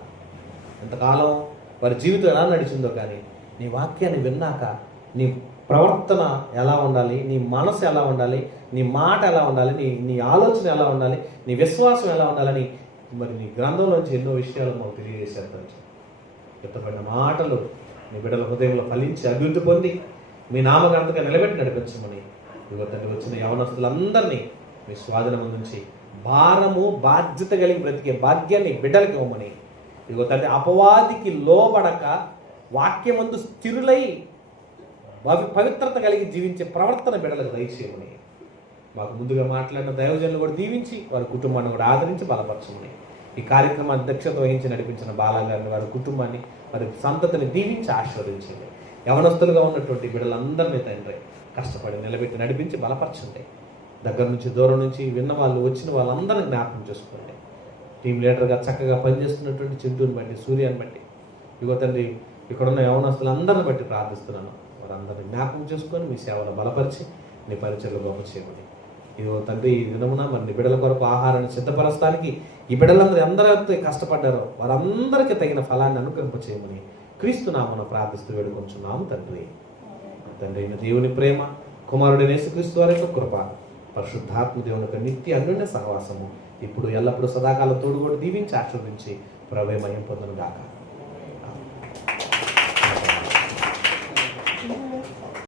ఎంతకాలం వారి జీవితం ఎలా నడిచిందో కానీ నీ వాక్యాన్ని విన్నాక నీ ప్రవర్తన ఎలా ఉండాలి, నీ మనసు ఎలా ఉండాలి, నీ మాట ఎలా ఉండాలి, నీ ఆలోచన ఎలా ఉండాలి, నీ విశ్వాసం ఎలా ఉండాలని మరి నీ గ్రంథంలోంచి ఎన్నో విషయాలు మాకు తెలియజేశారు తండ్రి. ఎత్తబడిన మాటలు నీ బిడ్డల హృదయంలో ఫలించి అభివృద్ధి పొంది మీ నామగ్రంథంగా నిలబెట్టి నడిపించమని ఇదిగో తండ్రి వచ్చిన యవనస్తులందరినీ మీ స్వాధీనం నుంచి భారము బాధ్యత కలిగి బ్రతికే భాగ్యాన్ని బిడ్డలకి ఇవ్వమని ఇదిగో తండ్రి అపవాదికి లోబడక వాక్యమందు స్థిరులై పవిత్రత కలిగి జీవించే ప్రవర్తన బిడ్డలకు దయచేయమని మాకు ముందుగా మాట్లాడిన దైవజనులు కూడా దీవించి వారి కుటుంబాన్ని కూడా ఆదరించి బలపరచమని ఈ కార్యక్రమాన్ని అధ్యక్షత వహించి నడిపించిన బాలాగారిని, వారి కుటుంబాన్ని, వారి సంతతిని దీవించి ఆశీర్వదించండి. యవనస్తులుగా ఉన్నటువంటి బిడ్డలందరినీ తండ్రి కష్టపడి నిలబెట్టి నడిపించి బలపరచండి. దగ్గర నుంచి దూరం నుంచి విన్న వాళ్ళు, వచ్చిన వాళ్ళందరినీ జ్ఞాపకం చేసుకోండి. టీం లీడర్గా చక్కగా పనిచేస్తున్నటువంటి చింటూని బట్టి, సూర్యాన్ని బట్టి, ఇగో తండ్రి ఇక్కడున్న యవనస్తులందరిని బట్టి ప్రార్థిస్తున్నాను. వారందరినీ జ్ఞాపకం చేసుకొని మీ సేవలు బలపరిచి నీ పరిచయలు గొప్ప చేయమని ఇదిగో తండ్రి ఈ దినమున మరి నీ బిడ్డల కొరకు ఆహారాన్ని సిద్ధపరచడానికి ఈ బిడ్డలందరూ ఎందరైతే కష్టపడ్డారో వారందరికీ తగిన ఫలాన్ని అనుగ్రహింప చేయమని క్రీస్తు నామమున ప్రార్థిస్తూ వేడుకొంచున్నాము తండ్రి. తండ్రి అయిన దేవుని ప్రేమ, కుమారుడైన యేసుక్రీస్తు వారి యొక్క కృప, పరిశుద్ధాత్మ దేవుని యొక్క నిత్య అన్యోన్య సహవాసము ఇప్పుడు ఎల్లప్పుడూ సదాకాలం తోడుగోడు దీవించి ఆశీర్వదించి ప్రభువే మహిమ పొందును గాక.